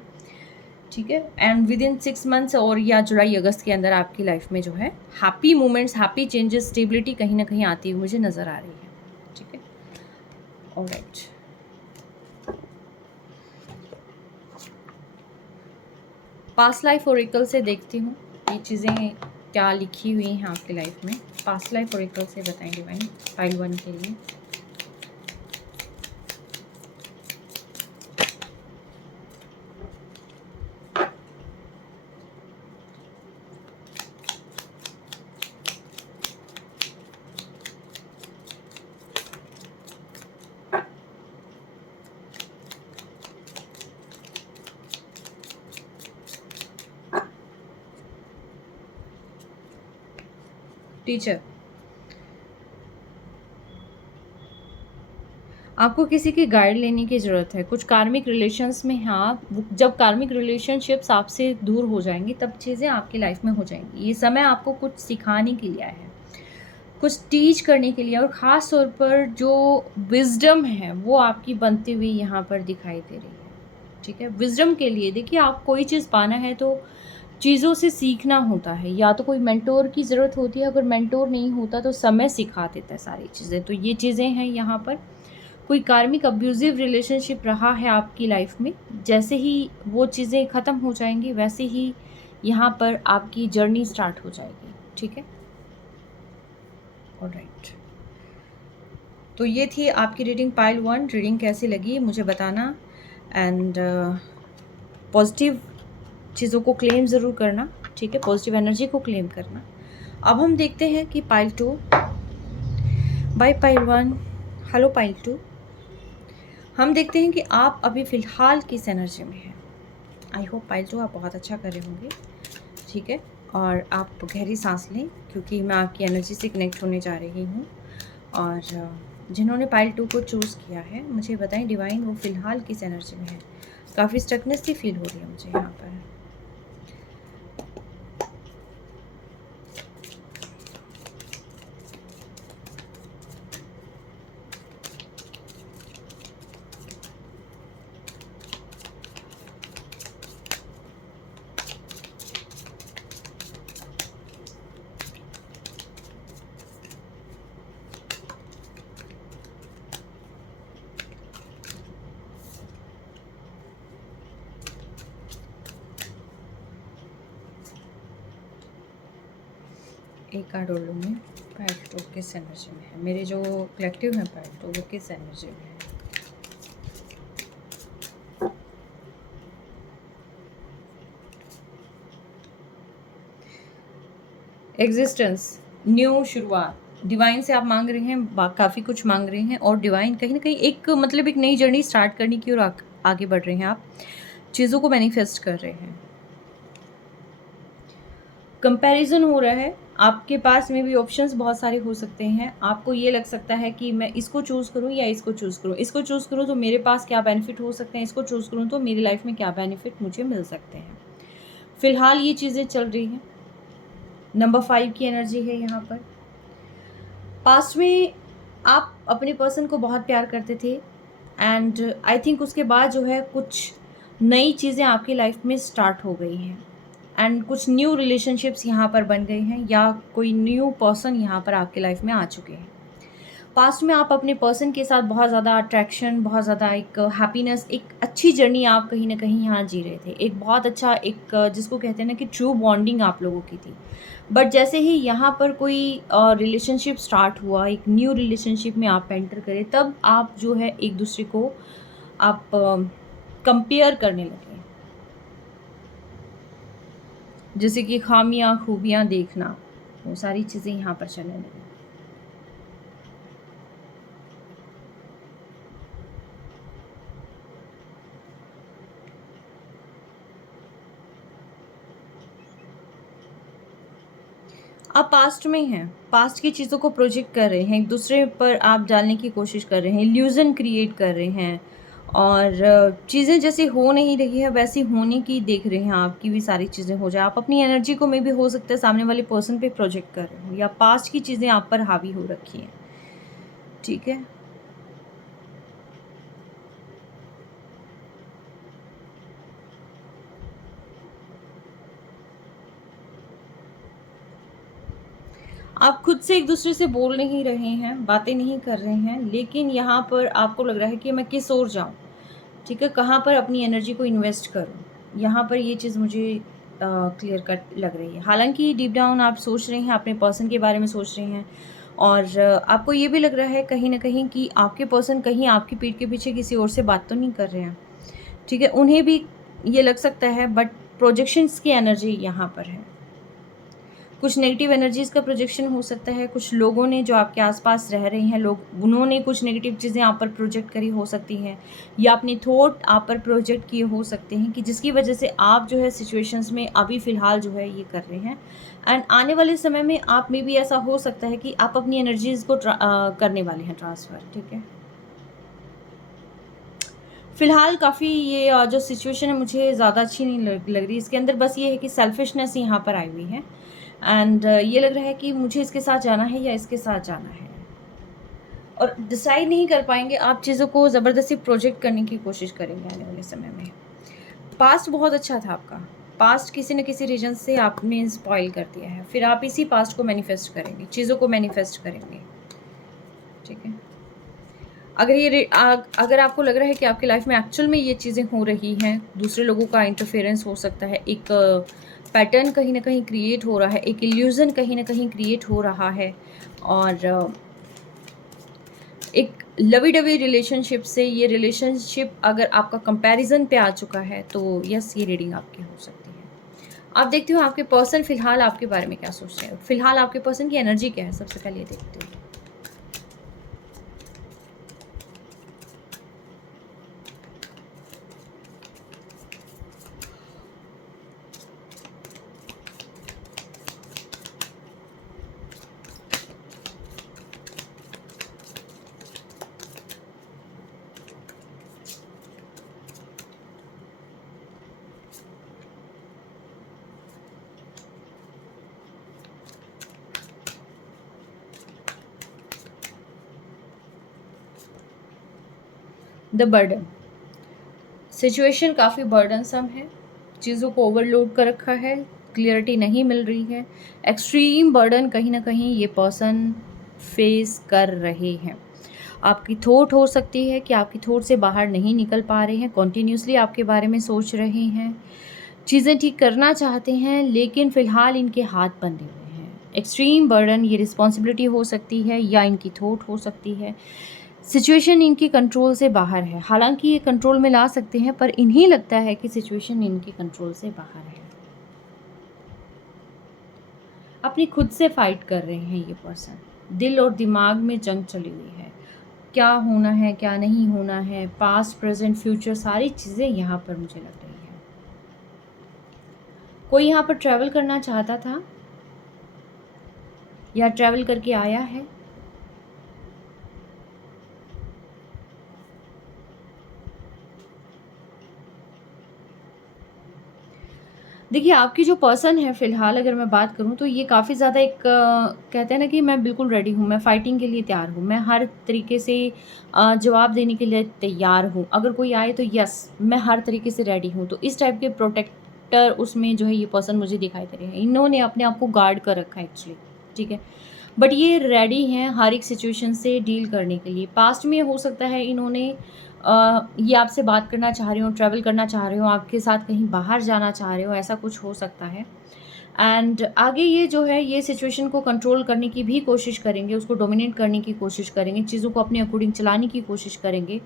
ठीक है। एंड विद इन 6 मंथ्स और या जुलाई अगस्त के अंदर आपकी लाइफ में जो है happy moments, happy changes, stability कहीं ना कहीं आती हुई मुझे नज़र आ रही है, ठीक है। ऑलराइट, पास्ट लाइफ ओरेकल से देखती हूँ ये चीज़ें क्या लिखी हुई हैं आपकी लाइफ में। पास्ट लाइफ ओरेकल से बताएं डिवाइन, फाइल 1 के लिए। टीचर, आपको किसी की गाइड लेने की ज़रूरत है। कुछ कार्मिक रिलेशंस में हाँ, जब कार्मिक रिलेशनशिप्स आपसे दूर हो जाएंगी तब चीज़ें आपकी लाइफ में हो जाएंगी। ये समय आपको कुछ सिखाने के लिए आया है, कुछ टीच करने के लिए, और ख़ास तौर पर जो विजडम है वो आपकी बनती हुई यहाँ पर दिखाई दे रही है, ठीक है। विजडम के लिए देखिए, आप कोई चीज़ पाना है तो चीज़ों से सीखना होता है, या तो कोई मेंटोर की ज़रूरत होती है। अगर मेंटोर नहीं होता तो समय सिखा देता है सारी चीज़ें। तो ये चीज़ें हैं यहाँ पर। कोई कार्मिक अब्यूज़िव रिलेशनशिप रहा है आपकी लाइफ में, जैसे ही वो चीज़ें ख़त्म हो जाएंगी वैसे ही यहाँ पर आपकी जर्नी स्टार्ट हो जाएगी, ठीक है। ऑलराइट, तो ये थी आपकी रीडिंग पाइल 1। रीडिंग कैसी लगी मुझे बताना, एंड पॉजिटिव चीज़ों को क्लेम ज़रूर करना, ठीक है। पॉजिटिव एनर्जी को क्लेम करना। अब हम देखते हैं कि pile 2 by pile 1। Hello pile 2, हम देखते हैं कि आप अभी फ़िलहाल किस एनर्जी में हैं। आई होप पाइल जो आप बहुत अच्छा कर रहे होंगे, ठीक है? और आप गहरी साँस लें क्योंकि मैं आपकी एनर्जी से कनेक्ट होने जा रही हूँ। और जिन्होंने पाइल 2 को चूज़ किया है, मुझे बताएँ डिवाइन वो फ़िलहाल किस एनर्जी में है? काफ़ी स्टकनेस सी फ़ील हो रही है मुझे यहाँ पर। एक कार्ड और लूँगी। पाइल 2 किस एनर्जी में है? मेरे जो कलेक्टिव हैं पाइल 2 वो किस एनर्जी में है? एग्जिस्टेंस, न्यू शुरुआत, डिवाइन से आप मांग रहे हैं, काफ़ी कुछ मांग रहे हैं और डिवाइन कहीं ना कहीं एक मतलब एक नई जर्नी स्टार्ट करने की ओर आगे बढ़ रहे हैं। आप चीज़ों को मैनिफेस्ट कर रहे हैं। कंपैरिजन हो रहा है, आपके पास में भी ऑप्शंस बहुत सारे हो सकते हैं। आपको ये लग सकता है कि मैं इसको चूज़ करूँ या इसको चूज़ करूँ, इसको चूज़ करूँ तो मेरे पास क्या बेनिफिट हो सकते हैं, इसको चूज़ करूँ तो मेरी लाइफ में क्या बेनिफिट मुझे मिल सकते हैं। फ़िलहाल ये चीज़ें चल रही हैं। नंबर 5 की एनर्जी है यहाँ पर। पास्ट में आप अपने पर्सन को बहुत प्यार करते थे एंड आई थिंक उसके बाद जो है कुछ नई चीज़ें आपकी लाइफ में स्टार्ट हो गई हैं एंड कुछ न्यू रिलेशनशिप्स यहाँ पर बन गए हैं या कोई न्यू पर्सन यहाँ पर आपकी लाइफ में आ चुके हैं। पास्ट में आप अपने पर्सन के साथ बहुत ज़्यादा अट्रैक्शन, बहुत ज़्यादा एक हैप्पीनेस, एक अच्छी जर्नी आप कहीं ना कहीं यहाँ जी रहे थे। एक बहुत अच्छा एक जिसको कहते हैं ना कि ट्रू बॉन्डिंग आप लोगों की थी। बट जैसे ही यहाँ पर कोई रिलेशनशिप स्टार्ट हुआ, एक न्यू रिलेशनशिप में आप एंटर करें, तब आप जो है एक दूसरे को आप कंपेयर करने लगे। जैसे कि खामियां खूबियां देखना, वो सारी चीज़ें यहाँ पर चलने लगी। आप पास्ट में हैं, पास्ट की चीज़ों को प्रोजेक्ट कर रहे हैं, एक दूसरे पर आप डालने की कोशिश कर रहे हैं, इल्यूज़न क्रिएट कर रहे हैं और चीज़ें जैसे हो नहीं रही है वैसी होने की देख रहे हैं आपकी भी सारी चीज़ें हो जाए। आप अपनी एनर्जी को में भी हो सकता है सामने वाले पर्सन पे प्रोजेक्ट कर रहे हो या पास्ट की चीज़ें आप पर हावी हो रखी हैं, ठीक है? आप खुद से एक दूसरे से बोल नहीं रहे हैं, बातें नहीं कर रहे हैं, लेकिन यहाँ पर आपको लग रहा है कि मैं किस ओर जाऊँ, ठीक है? कहाँ पर अपनी एनर्जी को इन्वेस्ट करूँ? यहाँ पर ये चीज़ मुझे क्लियर कट लग रही है। हालाँकि डीप डाउन आप सोच रहे हैं, अपने पर्सन के बारे में सोच रहे हैं और आपको ये भी लग रहा है कहीं न कहीं कि आपके पर्सन कहीं आपकी पीठ के पीछे किसी और से बात तो नहीं कर रहे हैं, ठीक है? उन्हें भी ये लग सकता है बट प्रोजेक्शंस की एनर्जी यहाँ पर है। कुछ नेगेटिव एनर्जीज़ का प्रोजेक्शन हो सकता है, कुछ लोगों ने जो आपके आस-पास रह रहे हैं लोग, उन्होंने कुछ नेगेटिव चीज़ें आप पर प्रोजेक्ट करी हो सकती हैं या अपने थॉट आप पर प्रोजेक्ट किए हो सकते हैं कि जिसकी वजह से आप जो है सिचुएशंस में अभी फ़िलहाल जो है ये कर रहे हैं एंड आने वाले समय में आप में भी ऐसा हो सकता है कि आप अपनी एनर्जीज़ को करने वाले हैं ट्रांसफ़र, ठीक है? फ़िलहाल काफ़ी ये जो सिचुएशन है मुझे ज़्यादा अच्छी नहीं लग रही। इसके अंदर बस ये है कि सेल्फिशनेस यहाँ पर आई हुई है एंड ये लग रहा है कि मुझे इसके साथ जाना है या इसके साथ जाना है और डिसाइड नहीं कर पाएँगे। आप चीज़ों को ज़बरदस्ती प्रोजेक्ट करने की कोशिश करेंगे आने वाले समय में। पास्ट बहुत अच्छा था आपका। पास्ट किसी न किसी रीज़न से आपने स्पॉइल कर दिया है। फिर आप इसी पास्ट को मैनिफेस्ट करेंगे, चीज़ों को मैनिफेस्ट करेंगे, ठीक है? अगर अगर आपको लग रहा है कि आपकी लाइफ में एक्चुअल में ये चीज़ें हो रही हैं, दूसरे लोगों का इंटरफेरेंस हो सकता है, एक पैटर्न कहीं न कहीं क्रिएट हो रहा है, एक इल्यूज़न कहीं न कहीं क्रिएट हो रहा है और एक लवी-डवी रिलेशनशिप से ये रिलेशनशिप अगर आपका कंपैरिज़न पे आ चुका है, तो यस ये रीडिंग आपकी हो सकती है। आप देखते हो आपके पर्सन फ़िलहाल आपके बारे में क्या सोच रहे हैं? फ़िलहाल आपके पर्सन की एनर्जी क्या है? सबसे पहले ये देखते हो। द बर्डन, सिचुएशन काफ़ी बर्डनसम है, चीज़ों को ओवरलोड कर रखा है, क्लियरिटी नहीं मिल रही है, एक्सट्रीम बर्डन कहीं ना कहीं ये पर्सन फेस कर रहे हैं। आपकी थॉट हो सकती है कि आपकी थॉट से बाहर नहीं निकल पा रहे हैं, कॉन्टीन्यूसली आपके बारे में सोच रहे हैं, चीज़ें ठीक करना चाहते हैं, लेकिन फ़िलहाल इनके हाथ बंधे हुए हैं। एक्सट्रीम बर्डन, ये रिस्पॉन्सिबिलिटी हो सकती है या इनकी थॉट हो सकती है। सिचुएशन इनकी कंट्रोल से बाहर है, हालांकि ये कंट्रोल में ला सकते हैं, पर इन्हें लगता है कि सिचुएशन इनके कंट्रोल से बाहर है। अपनी खुद से फाइट कर रहे हैं ये पर्सन, दिल और दिमाग में जंग चली हुई है, क्या होना है क्या नहीं होना है, पास्ट प्रेजेंट फ्यूचर सारी चीज़ें यहाँ पर मुझे लग रही है। कोई यहाँ पर ट्रैवल करना चाहता था या ट्रैवल करके आया है। देखिए, आपकी जो पर्सन है फ़िलहाल अगर मैं बात करूँ तो ये काफ़ी ज़्यादा एक कहते हैं ना कि मैं बिल्कुल रेडी हूँ, मैं फ़ाइटिंग के लिए तैयार हूँ, मैं हर तरीके से जवाब देने के लिए तैयार हूँ। अगर कोई आए तो यस, मैं हर तरीके से रेडी हूँ। तो इस टाइप के प्रोटेक्टर उसमें जो है ये पर्सन मुझे दिखाई दे रहे हैं। इन्होंने अपने आप को गार्ड कर रखा है एक्चुअली, ठीक है। बट ये रेडी हैं हर एक सिचुएशन से डील करने के लिए। पास्ट में हो सकता है इन्होंने ये आपसे बात करना चाह रहे हो, ट्रैवल करना चाह रहे हो, आपके साथ कहीं बाहर जाना चाह रहे हो, ऐसा कुछ हो सकता है। एंड आगे ये जो है ये सिचुएशन को कंट्रोल करने की भी कोशिश करेंगे, उसको डोमिनेट करने की कोशिश करेंगे, चीज़ों को अपने अकॉर्डिंग चलाने की कोशिश करेंगे।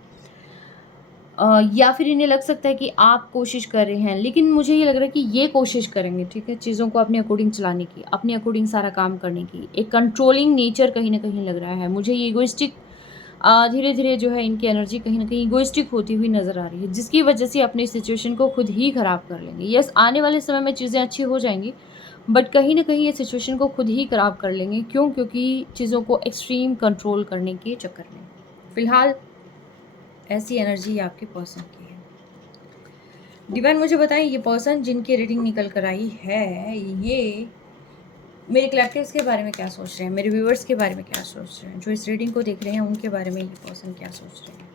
या फिर इन्हें लग सकता है कि आप कोशिश कर रहे हैं, लेकिन मुझे ये लग रहा है कि ये कोशिश करेंगे, ठीक है, चीज़ों को अपने अकॉर्डिंग चलाने की, अपने अकॉर्डिंग सारा काम करने की। एक कंट्रोलिंग नेचर कहीं न कहीं लग रहा है। मुझे ये इगोइस्टिक धीरे-धीरे जो है इनकी एनर्जी कहीं न कहीं इगोइस्टिक होती हुई नज़र आ रही है, जिसकी वजह से अपनी सिचुएशन को खुद ही खराब कर लेंगे। यस, आने वाले समय में चीज़ें अच्छी हो जाएँगी, बट कहीं न कहीं ये सिचुएशन को खुद ही खराब कर लेंगे। क्यों? क्योंकि चीज़ों को एक्सट्रीम कंट्रोल करने के चक्कर में। फ़िलहाल ऐसी एनर्जी आपके पर्सन की है। डिवाइन मुझे बताएं, ये पर्सन जिनकी रीडिंग निकल कर आई है, ये मेरे कलेक्टिव्स के बारे में क्या सोच रहे हैं, मेरे व्यूअर्स के बारे में क्या सोच रहे हैं, जो इस रीडिंग को देख रहे हैं उनके बारे में ये पर्सन क्या सोच रहे हैं।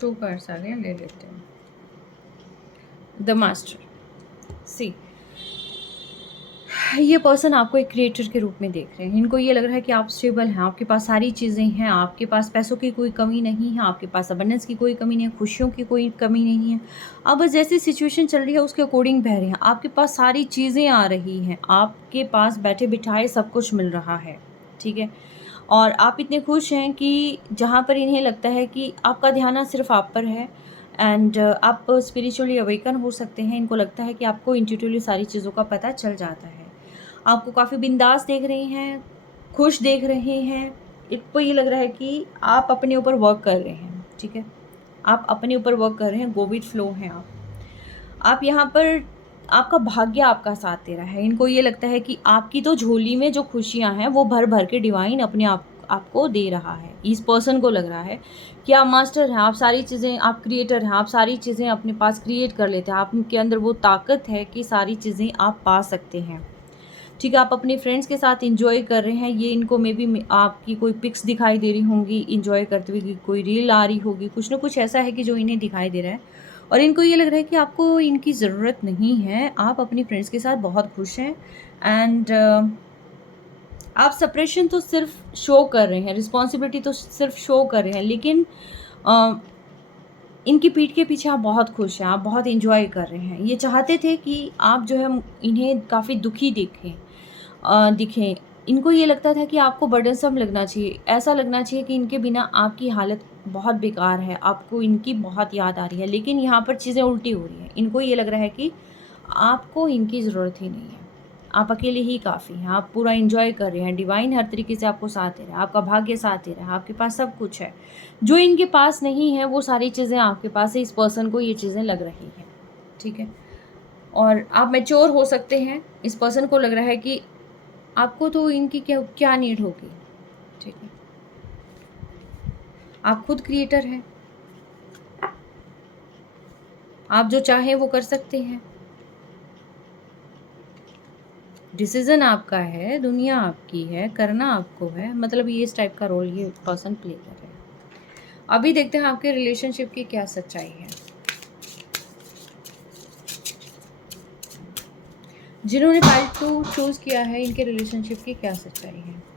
टू कार्ड्स आ गए, ले लेते हैं। द मास्टर, सी, ये पर्सन आपको एक क्रिएटर के रूप में देख रहे हैं। इनको ये लग रहा है कि आप स्टेबल हैं, आपके पास सारी चीज़ें हैं, आपके पास पैसों की कोई कमी नहीं है, आपके पास अबंडेंस की कोई कमी नहीं है, खुशियों की कोई कमी नहीं है। अब बस जैसी सिचुएशन चल रही है उसके अकॉर्डिंग बह रहे हैं। आपके पास सारी चीज़ें आ रही हैं, आपके पास बैठे बिठाए सब कुछ मिल रहा है, ठीक है। और आप इतने खुश हैं कि जहाँ पर इन्हें लगता है कि आपका ध्यान सिर्फ आप पर है। एंड आप स्पिरिचुअली अवेकन हो सकते हैं। इनको लगता है कि आपको इंट्यूटिवली सारी चीज़ों का पता चल जाता है। आपको काफ़ी बिंदास देख रहे हैं, खुश देख रहे हैं। इनको ये लग रहा है कि आप अपने ऊपर वर्क कर रहे हैं, ठीक है। आप अपने ऊपर वर्क कर रहे हैं, गो विद फ्लो हैं आप। आप यहाँ पर आपका भाग्य आपका साथ दे रहा है। इनको ये लगता है कि आपकी तो झोली में जो खुशियाँ हैं वो भर भर के डिवाइन अपने आप आपको दे रहा है। इस पर्सन को लग रहा है कि आप मास्टर हैं, आप सारी चीज़ें, आप क्रिएटर हैं, आप सारी चीज़ें अपने पास क्रिएट कर लेते हैं। आपके अंदर वो ताकत है कि सारी चीज़ें आप पा सकते हैं। ठीक है, आप अपने फ्रेंड्स के साथ एंजॉय कर रहे हैं, ये इनको मे बी आपकी कोई पिक्स दिखाई दे रही होंगी एंजॉय करते हुए, कि कोई रील आ रही होगी, कुछ ना कुछ ऐसा है कि जो इन्हें दिखाई दे रहा है और इनको ये लग रहा है कि आपको इनकी ज़रूरत नहीं है, आप अपनी फ्रेंड्स के साथ बहुत खुश हैं। एंड आप सेपरेशन तो सिर्फ शो कर रहे हैं, रिस्पॉन्सिबिलिटी तो सिर्फ शो कर रहे हैं, लेकिन इनकी पीठ के पीछे आप बहुत खुश हैं, आप बहुत एंजॉय कर रहे हैं। ये चाहते थे कि आप जो है इन्हें काफ़ी दुखी दिखें। इनको ये लगता था कि आपको बर्डनसम लगना चाहिए, ऐसा लगना चाहिए कि इनके बिना आपकी हालत बहुत बेकार है, आपको इनकी बहुत याद आ रही है। लेकिन यहाँ पर चीज़ें उल्टी हो रही हैं, इनको ये लग रहा है कि आपको इनकी ज़रूरत ही नहीं है, आप अकेले ही काफ़ी हैं, आप पूरा एंजॉय कर रहे हैं, डिवाइन हर तरीके से आपको साथ दे रहा है, आपका भाग्य साथ दे रहा है, आपके पास सब कुछ है। जो इनके पास नहीं है वो सारी चीज़ें आपके पास है, इस पर्सन को ये चीज़ें लग रही हैं, ठीक है। और आप मैच्योर हो सकते हैं, इस पर्सन को लग रहा है कि आपको तो इनकी क्या क्या नीड होगी, ठीक है। आप खुद क्रिएटर हैं, आप जो चाहें वो कर सकते हैं, डिसीजन आपका है, दुनिया आपकी है, करना आपको है, मतलब ये इस टाइप का रोल ये पर्सन प्ले कर रहे हैं। अभी देखते हैं आपके रिलेशनशिप की क्या सच्चाई है। जिन्होंने पाइल 2 चूज किया है, इनके रिलेशनशिप की क्या सच्चाई है।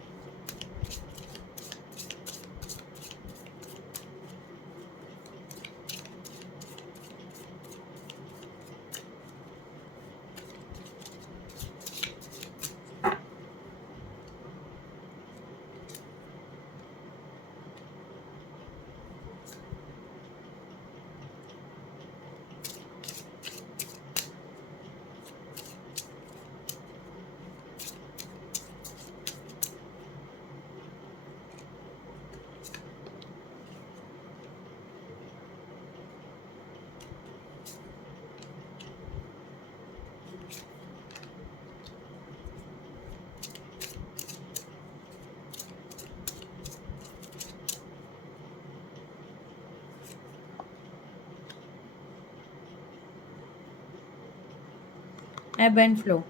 एब एंड फ्लो।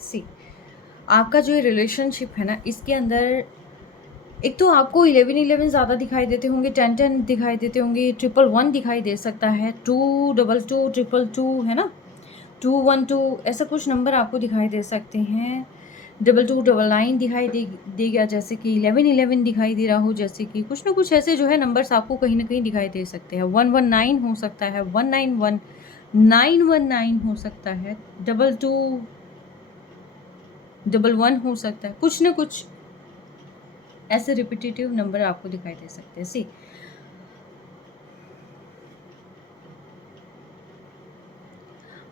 सी, आपका जो रिलेशनशिप है ना, इसके अंदर एक तो आपको 11 ज़्यादा दिखाई देते होंगे, 10 दिखाई देते होंगे, 111 दिखाई दे सकता है, 222 222 है ना, 212 ऐसा कुछ नंबर आपको दिखाई दे सकते हैं। 2299 दिखाई देगा, जैसे कि 1111 दिखाई दे रहा हो, जैसे कि कुछ ना कुछ ऐसे जो है नंबर्स आपको कहीं ना कहीं दिखाई दे सकते हैं। 119 हो सकता है, 191 919 हो सकता है, 2211 हो सकता है, कुछ ना कुछ ऐसे रिपीटेटिव नंबर आपको दिखाई दे सकते हैं। सी,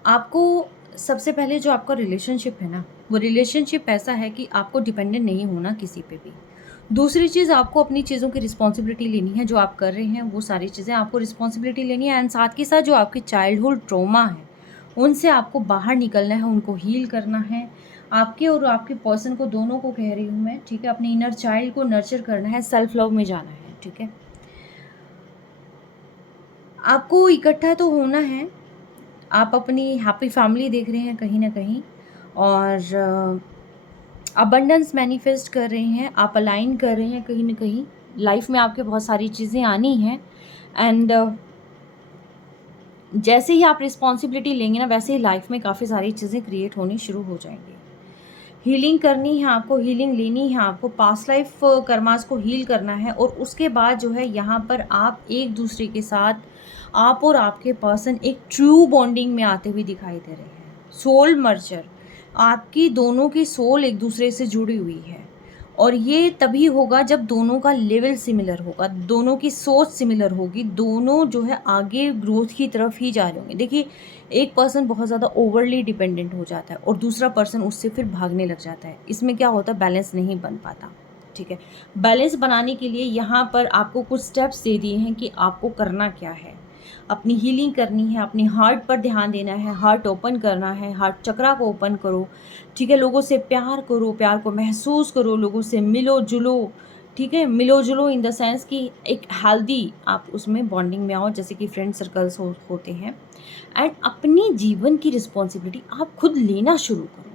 आपको सबसे पहले जो आपका रिलेशनशिप है ना, वो रिलेशनशिप ऐसा है कि आपको डिपेंडेंट नहीं होना किसी पे भी। दूसरी चीज़, आपको अपनी चीज़ों की रिस्पॉन्सिबिलिटी लेनी है, जो आप कर रहे हैं वो सारी चीज़ें आपको रिस्पॉन्सिबिलिटी लेनी है। एंड साथ के साथ जो आपकी चाइल्डहुड ट्रॉमा है उनसे आपको बाहर निकलना है, उनको हील करना है। आपके और आपके पर्सन को, दोनों को कह रही हूँ मैं, ठीक है, अपने इनर चाइल्ड को नर्चर करना है, सेल्फ लव में जाना है, ठीक है। आपको इकट्ठा तो होना है, आप अपनी हैप्पी फैमिली देख रहे हैं कहीं ना कहीं, और अबंडेंस मैनिफेस्ट कर रहे हैं, आप अलाइन कर रहे हैं कहीं ना कहीं। लाइफ में आपके बहुत सारी चीज़ें आनी हैं, एंड जैसे ही आप रिस्पॉन्सिबिलिटी लेंगे ना, वैसे ही लाइफ में काफ़ी सारी चीज़ें क्रिएट होनी शुरू हो जाएंगी। हीलिंग करनी है आपको, हीलिंग लेनी है आपको, पास्ट लाइफ कर्मास को हील करना है, और उसके बाद जो है यहाँ पर आप एक दूसरे के साथ, आप और आपके पर्सन एक ट्रू बॉन्डिंग में आते हुए दिखाई दे रहे हैं। सोल मर्जर, आपकी दोनों की सोल एक दूसरे से जुड़ी हुई है, और ये तभी होगा जब दोनों का लेवल सिमिलर होगा, दोनों की सोच सिमिलर होगी, दोनों जो है आगे ग्रोथ की तरफ ही जा रहे होंगे। देखिए, एक पर्सन बहुत ज़्यादा ओवरली डिपेंडेंट हो जाता है और दूसरा पर्सन उससे फिर भागने लग जाता है, इसमें क्या होता है, बैलेंस नहीं बन पाता, ठीक है। बैलेंस बनाने के लिए यहाँ पर आपको कुछ स्टेप्स दे दिए हैं कि आपको करना क्या है। अपनी हीलिंग करनी है, अपनी हार्ट पर ध्यान देना है, हार्ट ओपन करना है, हार्ट चक्रा को ओपन करो, ठीक है। लोगों से प्यार करो, प्यार को महसूस करो, लोगों से मिलो जुलो, ठीक है। मिलो जुलो इन द सेंस कि एक हेल्दी आप उसमें बॉन्डिंग में आओ, जैसे कि फ्रेंड सर्कल्स होते हैं। एंड अपनी जीवन की रिस्पॉन्सिबिलिटी आप खुद लेना शुरू करो,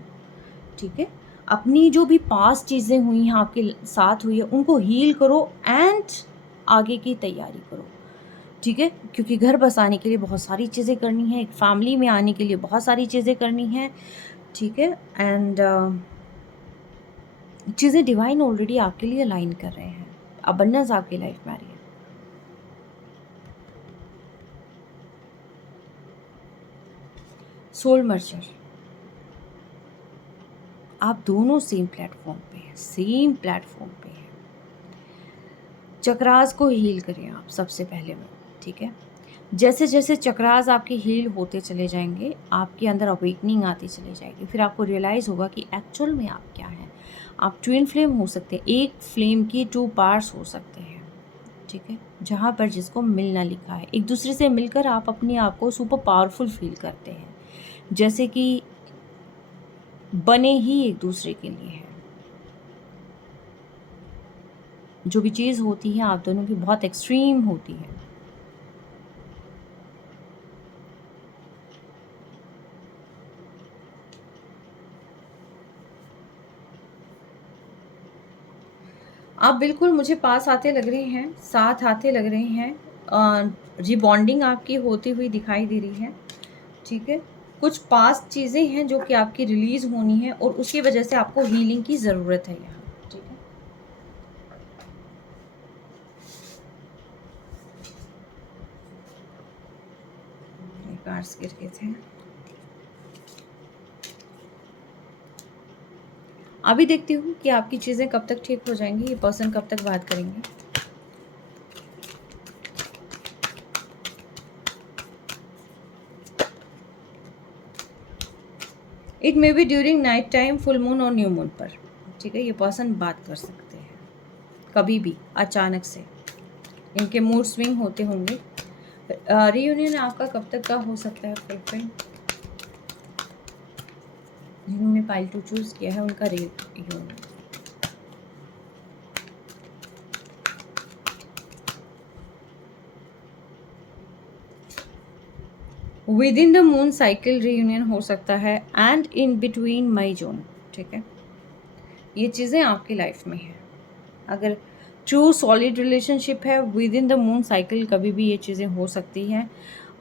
ठीक है। अपनी जो भी पास्ट चीज़ें हुई हैं आपके साथ हुई है उनको हील करो एंड आगे की तैयारी करो, ठीक है? क्योंकि घर बसाने के लिए बहुत सारी चीज़ें करनी है, एक फैमिली में आने के लिए बहुत सारी चीज़ें करनी है, ठीक है? एंड चीज़ें डिवाइन ऑलरेडी आपके लिए अलाइन कर रहे हैं, अबंडेंस आपकी लाइफ में आ रही है। सोल मर्चर, आप दोनों सेम प्लेटफॉर्म पे हैं, सेम प्लेटफॉर्म पे हैं। चक्रास को हील करें आप सबसे पहले में, ठीक है? जैसे जैसे चक्रास आपके हील होते चले जाएंगे आपके अंदर अवेकनिंग आती चली जाएगी, फिर आपको रियलाइज़ होगा कि एक्चुअल में आप क्या हैं। आप ट्विन फ्लेम हो सकते हैं, एक फ्लेम की 2 पार्ट्स हो सकते हैं, ठीक है? जहाँ पर जिसको मिलना लिखा है, एक दूसरे से मिलकर आप अपने आप को सुपर पावरफुल फील करते हैं, जैसे कि बने ही एक दूसरे के लिए हैं। जो भी चीज़ होती है आप दोनों की बहुत एक्सट्रीम होती है। आप बिल्कुल मुझे पास आते लग रहे हैं, साथ आते लग रहे हैं, रिबॉन्डिंग आपकी होती हुई दिखाई दे रही है, ठीक है? कुछ पास्ट चीज़ें हैं जो कि आपकी रिलीज़ होनी है और उसकी वजह से आपको हीलिंग की ज़रूरत है यहाँ, ठीक है? कार्ड्स गिर गए थे। अभी देखती हूँ कि आपकी चीज़ें कब तक ठीक हो जाएंगी, ये पर्सन कब तक बात करेंगे। It may be during night time, full moon और न्यू मून पर, ठीक है? ये पर्सन बात कर सकते हैं कभी भी अचानक से, इनके मूड स्विंग होते होंगे। रियूनियन आपका कब तक का हो सकता है फुलफिल? जिन्होंने पाइल 2 चूज किया है उनका reunion. With in the moon cycle reunion हो सकता है एंड इन बिटवीन मई जून, ठीक है? ये चीज़ें आपकी लाइफ में हैं। अगर ट्रू सॉलिड रिलेशनशिप है, with in the moon cycle कभी भी ये चीज़ें हो सकती हैं।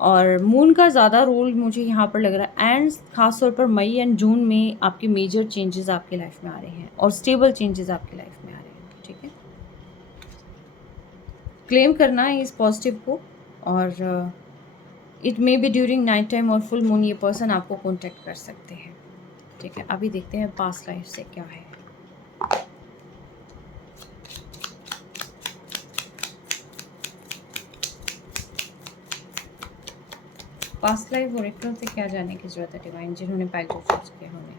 और मून का ज़्यादा रोल मुझे यहाँ पर लग रहा है, एंड खासतौर पर मई एंड जून में आपके मेजर चेंजेस आपकी लाइफ में आ रहे हैं और स्टेबल चेंजेस आपकी लाइफ में आ रहे हैं, ठीक है? क्लेम करना है इस पॉजिटिव को। और it may be during night time और फुल मून ये पर्सन आपको कॉन्टेक्ट कर सकते हैं, ठीक है? अभी देखते हैं पास्ट लाइफ से क्या है। पास्ट लाइफ ओरेकल से क्या जानने की जरूरत है डिवाइन, जिन्होंने पाइल 2 चूज किए होंगे?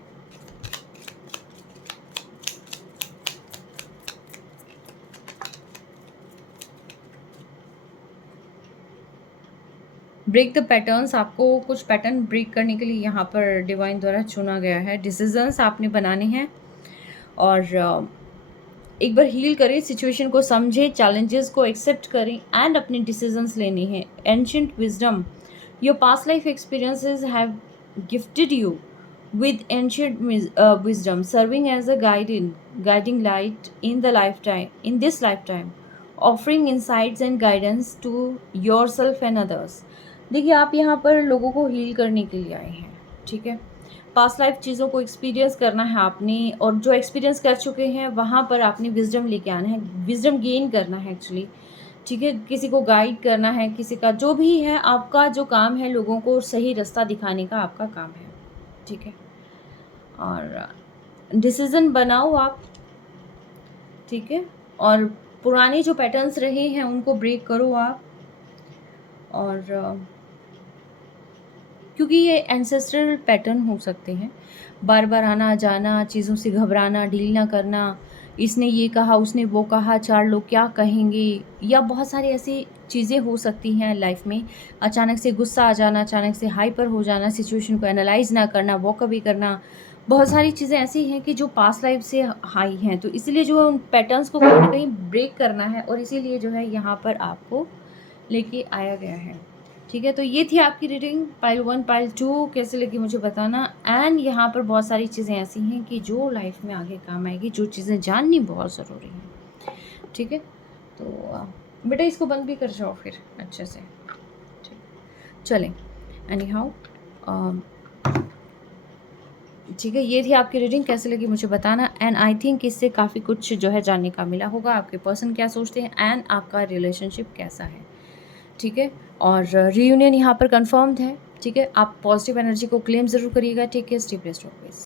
ब्रेक द पैटर्न्स, आपको कुछ पैटर्न ब्रेक करने के लिए यहाँ पर डिवाइन द्वारा चुना गया है। डिसीजंस आपने बनाने हैं और एक बार हील करें, सिचुएशन को समझें, चैलेंजेस को एक्सेप्ट करें एंड अपने डिसीजंस लेने हैं। Ancient wisdom, your past life experiences have gifted you with ancient wisdom, serving as a guiding light in the lifetime, in this lifetime, offering insights and guidance to yourself and others। देखिए आप यहाँ पर लोगों को हील करने के लिए आए हैं, ठीक है? पास्ट लाइफ चीज़ों को एक्सपीरियंस करना है आपने, और जो एक्सपीरियंस कर चुके हैं वहाँ पर आपने विजडम लेके आना है, विजडम गेन करना है एक्चुअली, ठीक है? किसी को गाइड करना है, किसी का जो भी है, आपका जो काम है लोगों को सही रास्ता दिखाने का आपका काम है, ठीक है? और डिसीज़न बनाओ आप, ठीक है? और पुराने जो पैटर्न्स रहे हैं उनको ब्रेक करो आप। और क्योंकि ये एंसेस्ट्रल पैटर्न हो सकते हैं, बार बार आना जाना, चीज़ों से घबराना, डील ना करना, इसने ये कहा, उसने वो कहा, 4 लोग क्या कहेंगे, या बहुत सारी ऐसी चीज़ें हो सकती हैं लाइफ में। अचानक से गुस्सा आ जाना, अचानक से हाइपर हो जाना, सिचुएशन को एनालाइज ना करना, वॉक अवे करना, बहुत सारी चीज़ें ऐसी हैं कि जो पास्ट लाइफ से हाई हैं। तो इसीलिए जो है उन पैटर्न्स को कहीं ना कहीं ब्रेक करना है, और इसीलिए जो है यहाँ पर आपको लेके आया गया है, ठीक ठीक है, तो ये थी आपकी रीडिंग पाइल 1, पाइल 2 कैसे लगी मुझे बताना। एंड यहाँ पर बहुत सारी चीज़ें ऐसी हैं कि जो लाइफ में आगे काम आएगी, जो चीज़ें जाननी बहुत ज़रूरी हैं। ठीक है, तो बेटा इसको बंद भी कर जाओ फिर अच्छे से। ठीक, चलें, एनी हाउ ठीक है, ये थी आपकी रीडिंग कैसे लगी मुझे बताना। एंड आई थिंक इससे काफ़ी कुछ जो है जानने का मिला होगा, आपके पर्सन क्या सोचते हैं एंड आपका रिलेशनशिप कैसा है। ठीक है, और रीयूनियन यहाँ पर कंफर्म्ड है। ठीक है, आप पॉजिटिव एनर्जी को क्लेम ज़रूर करिएगा। Take care, stay blessed always.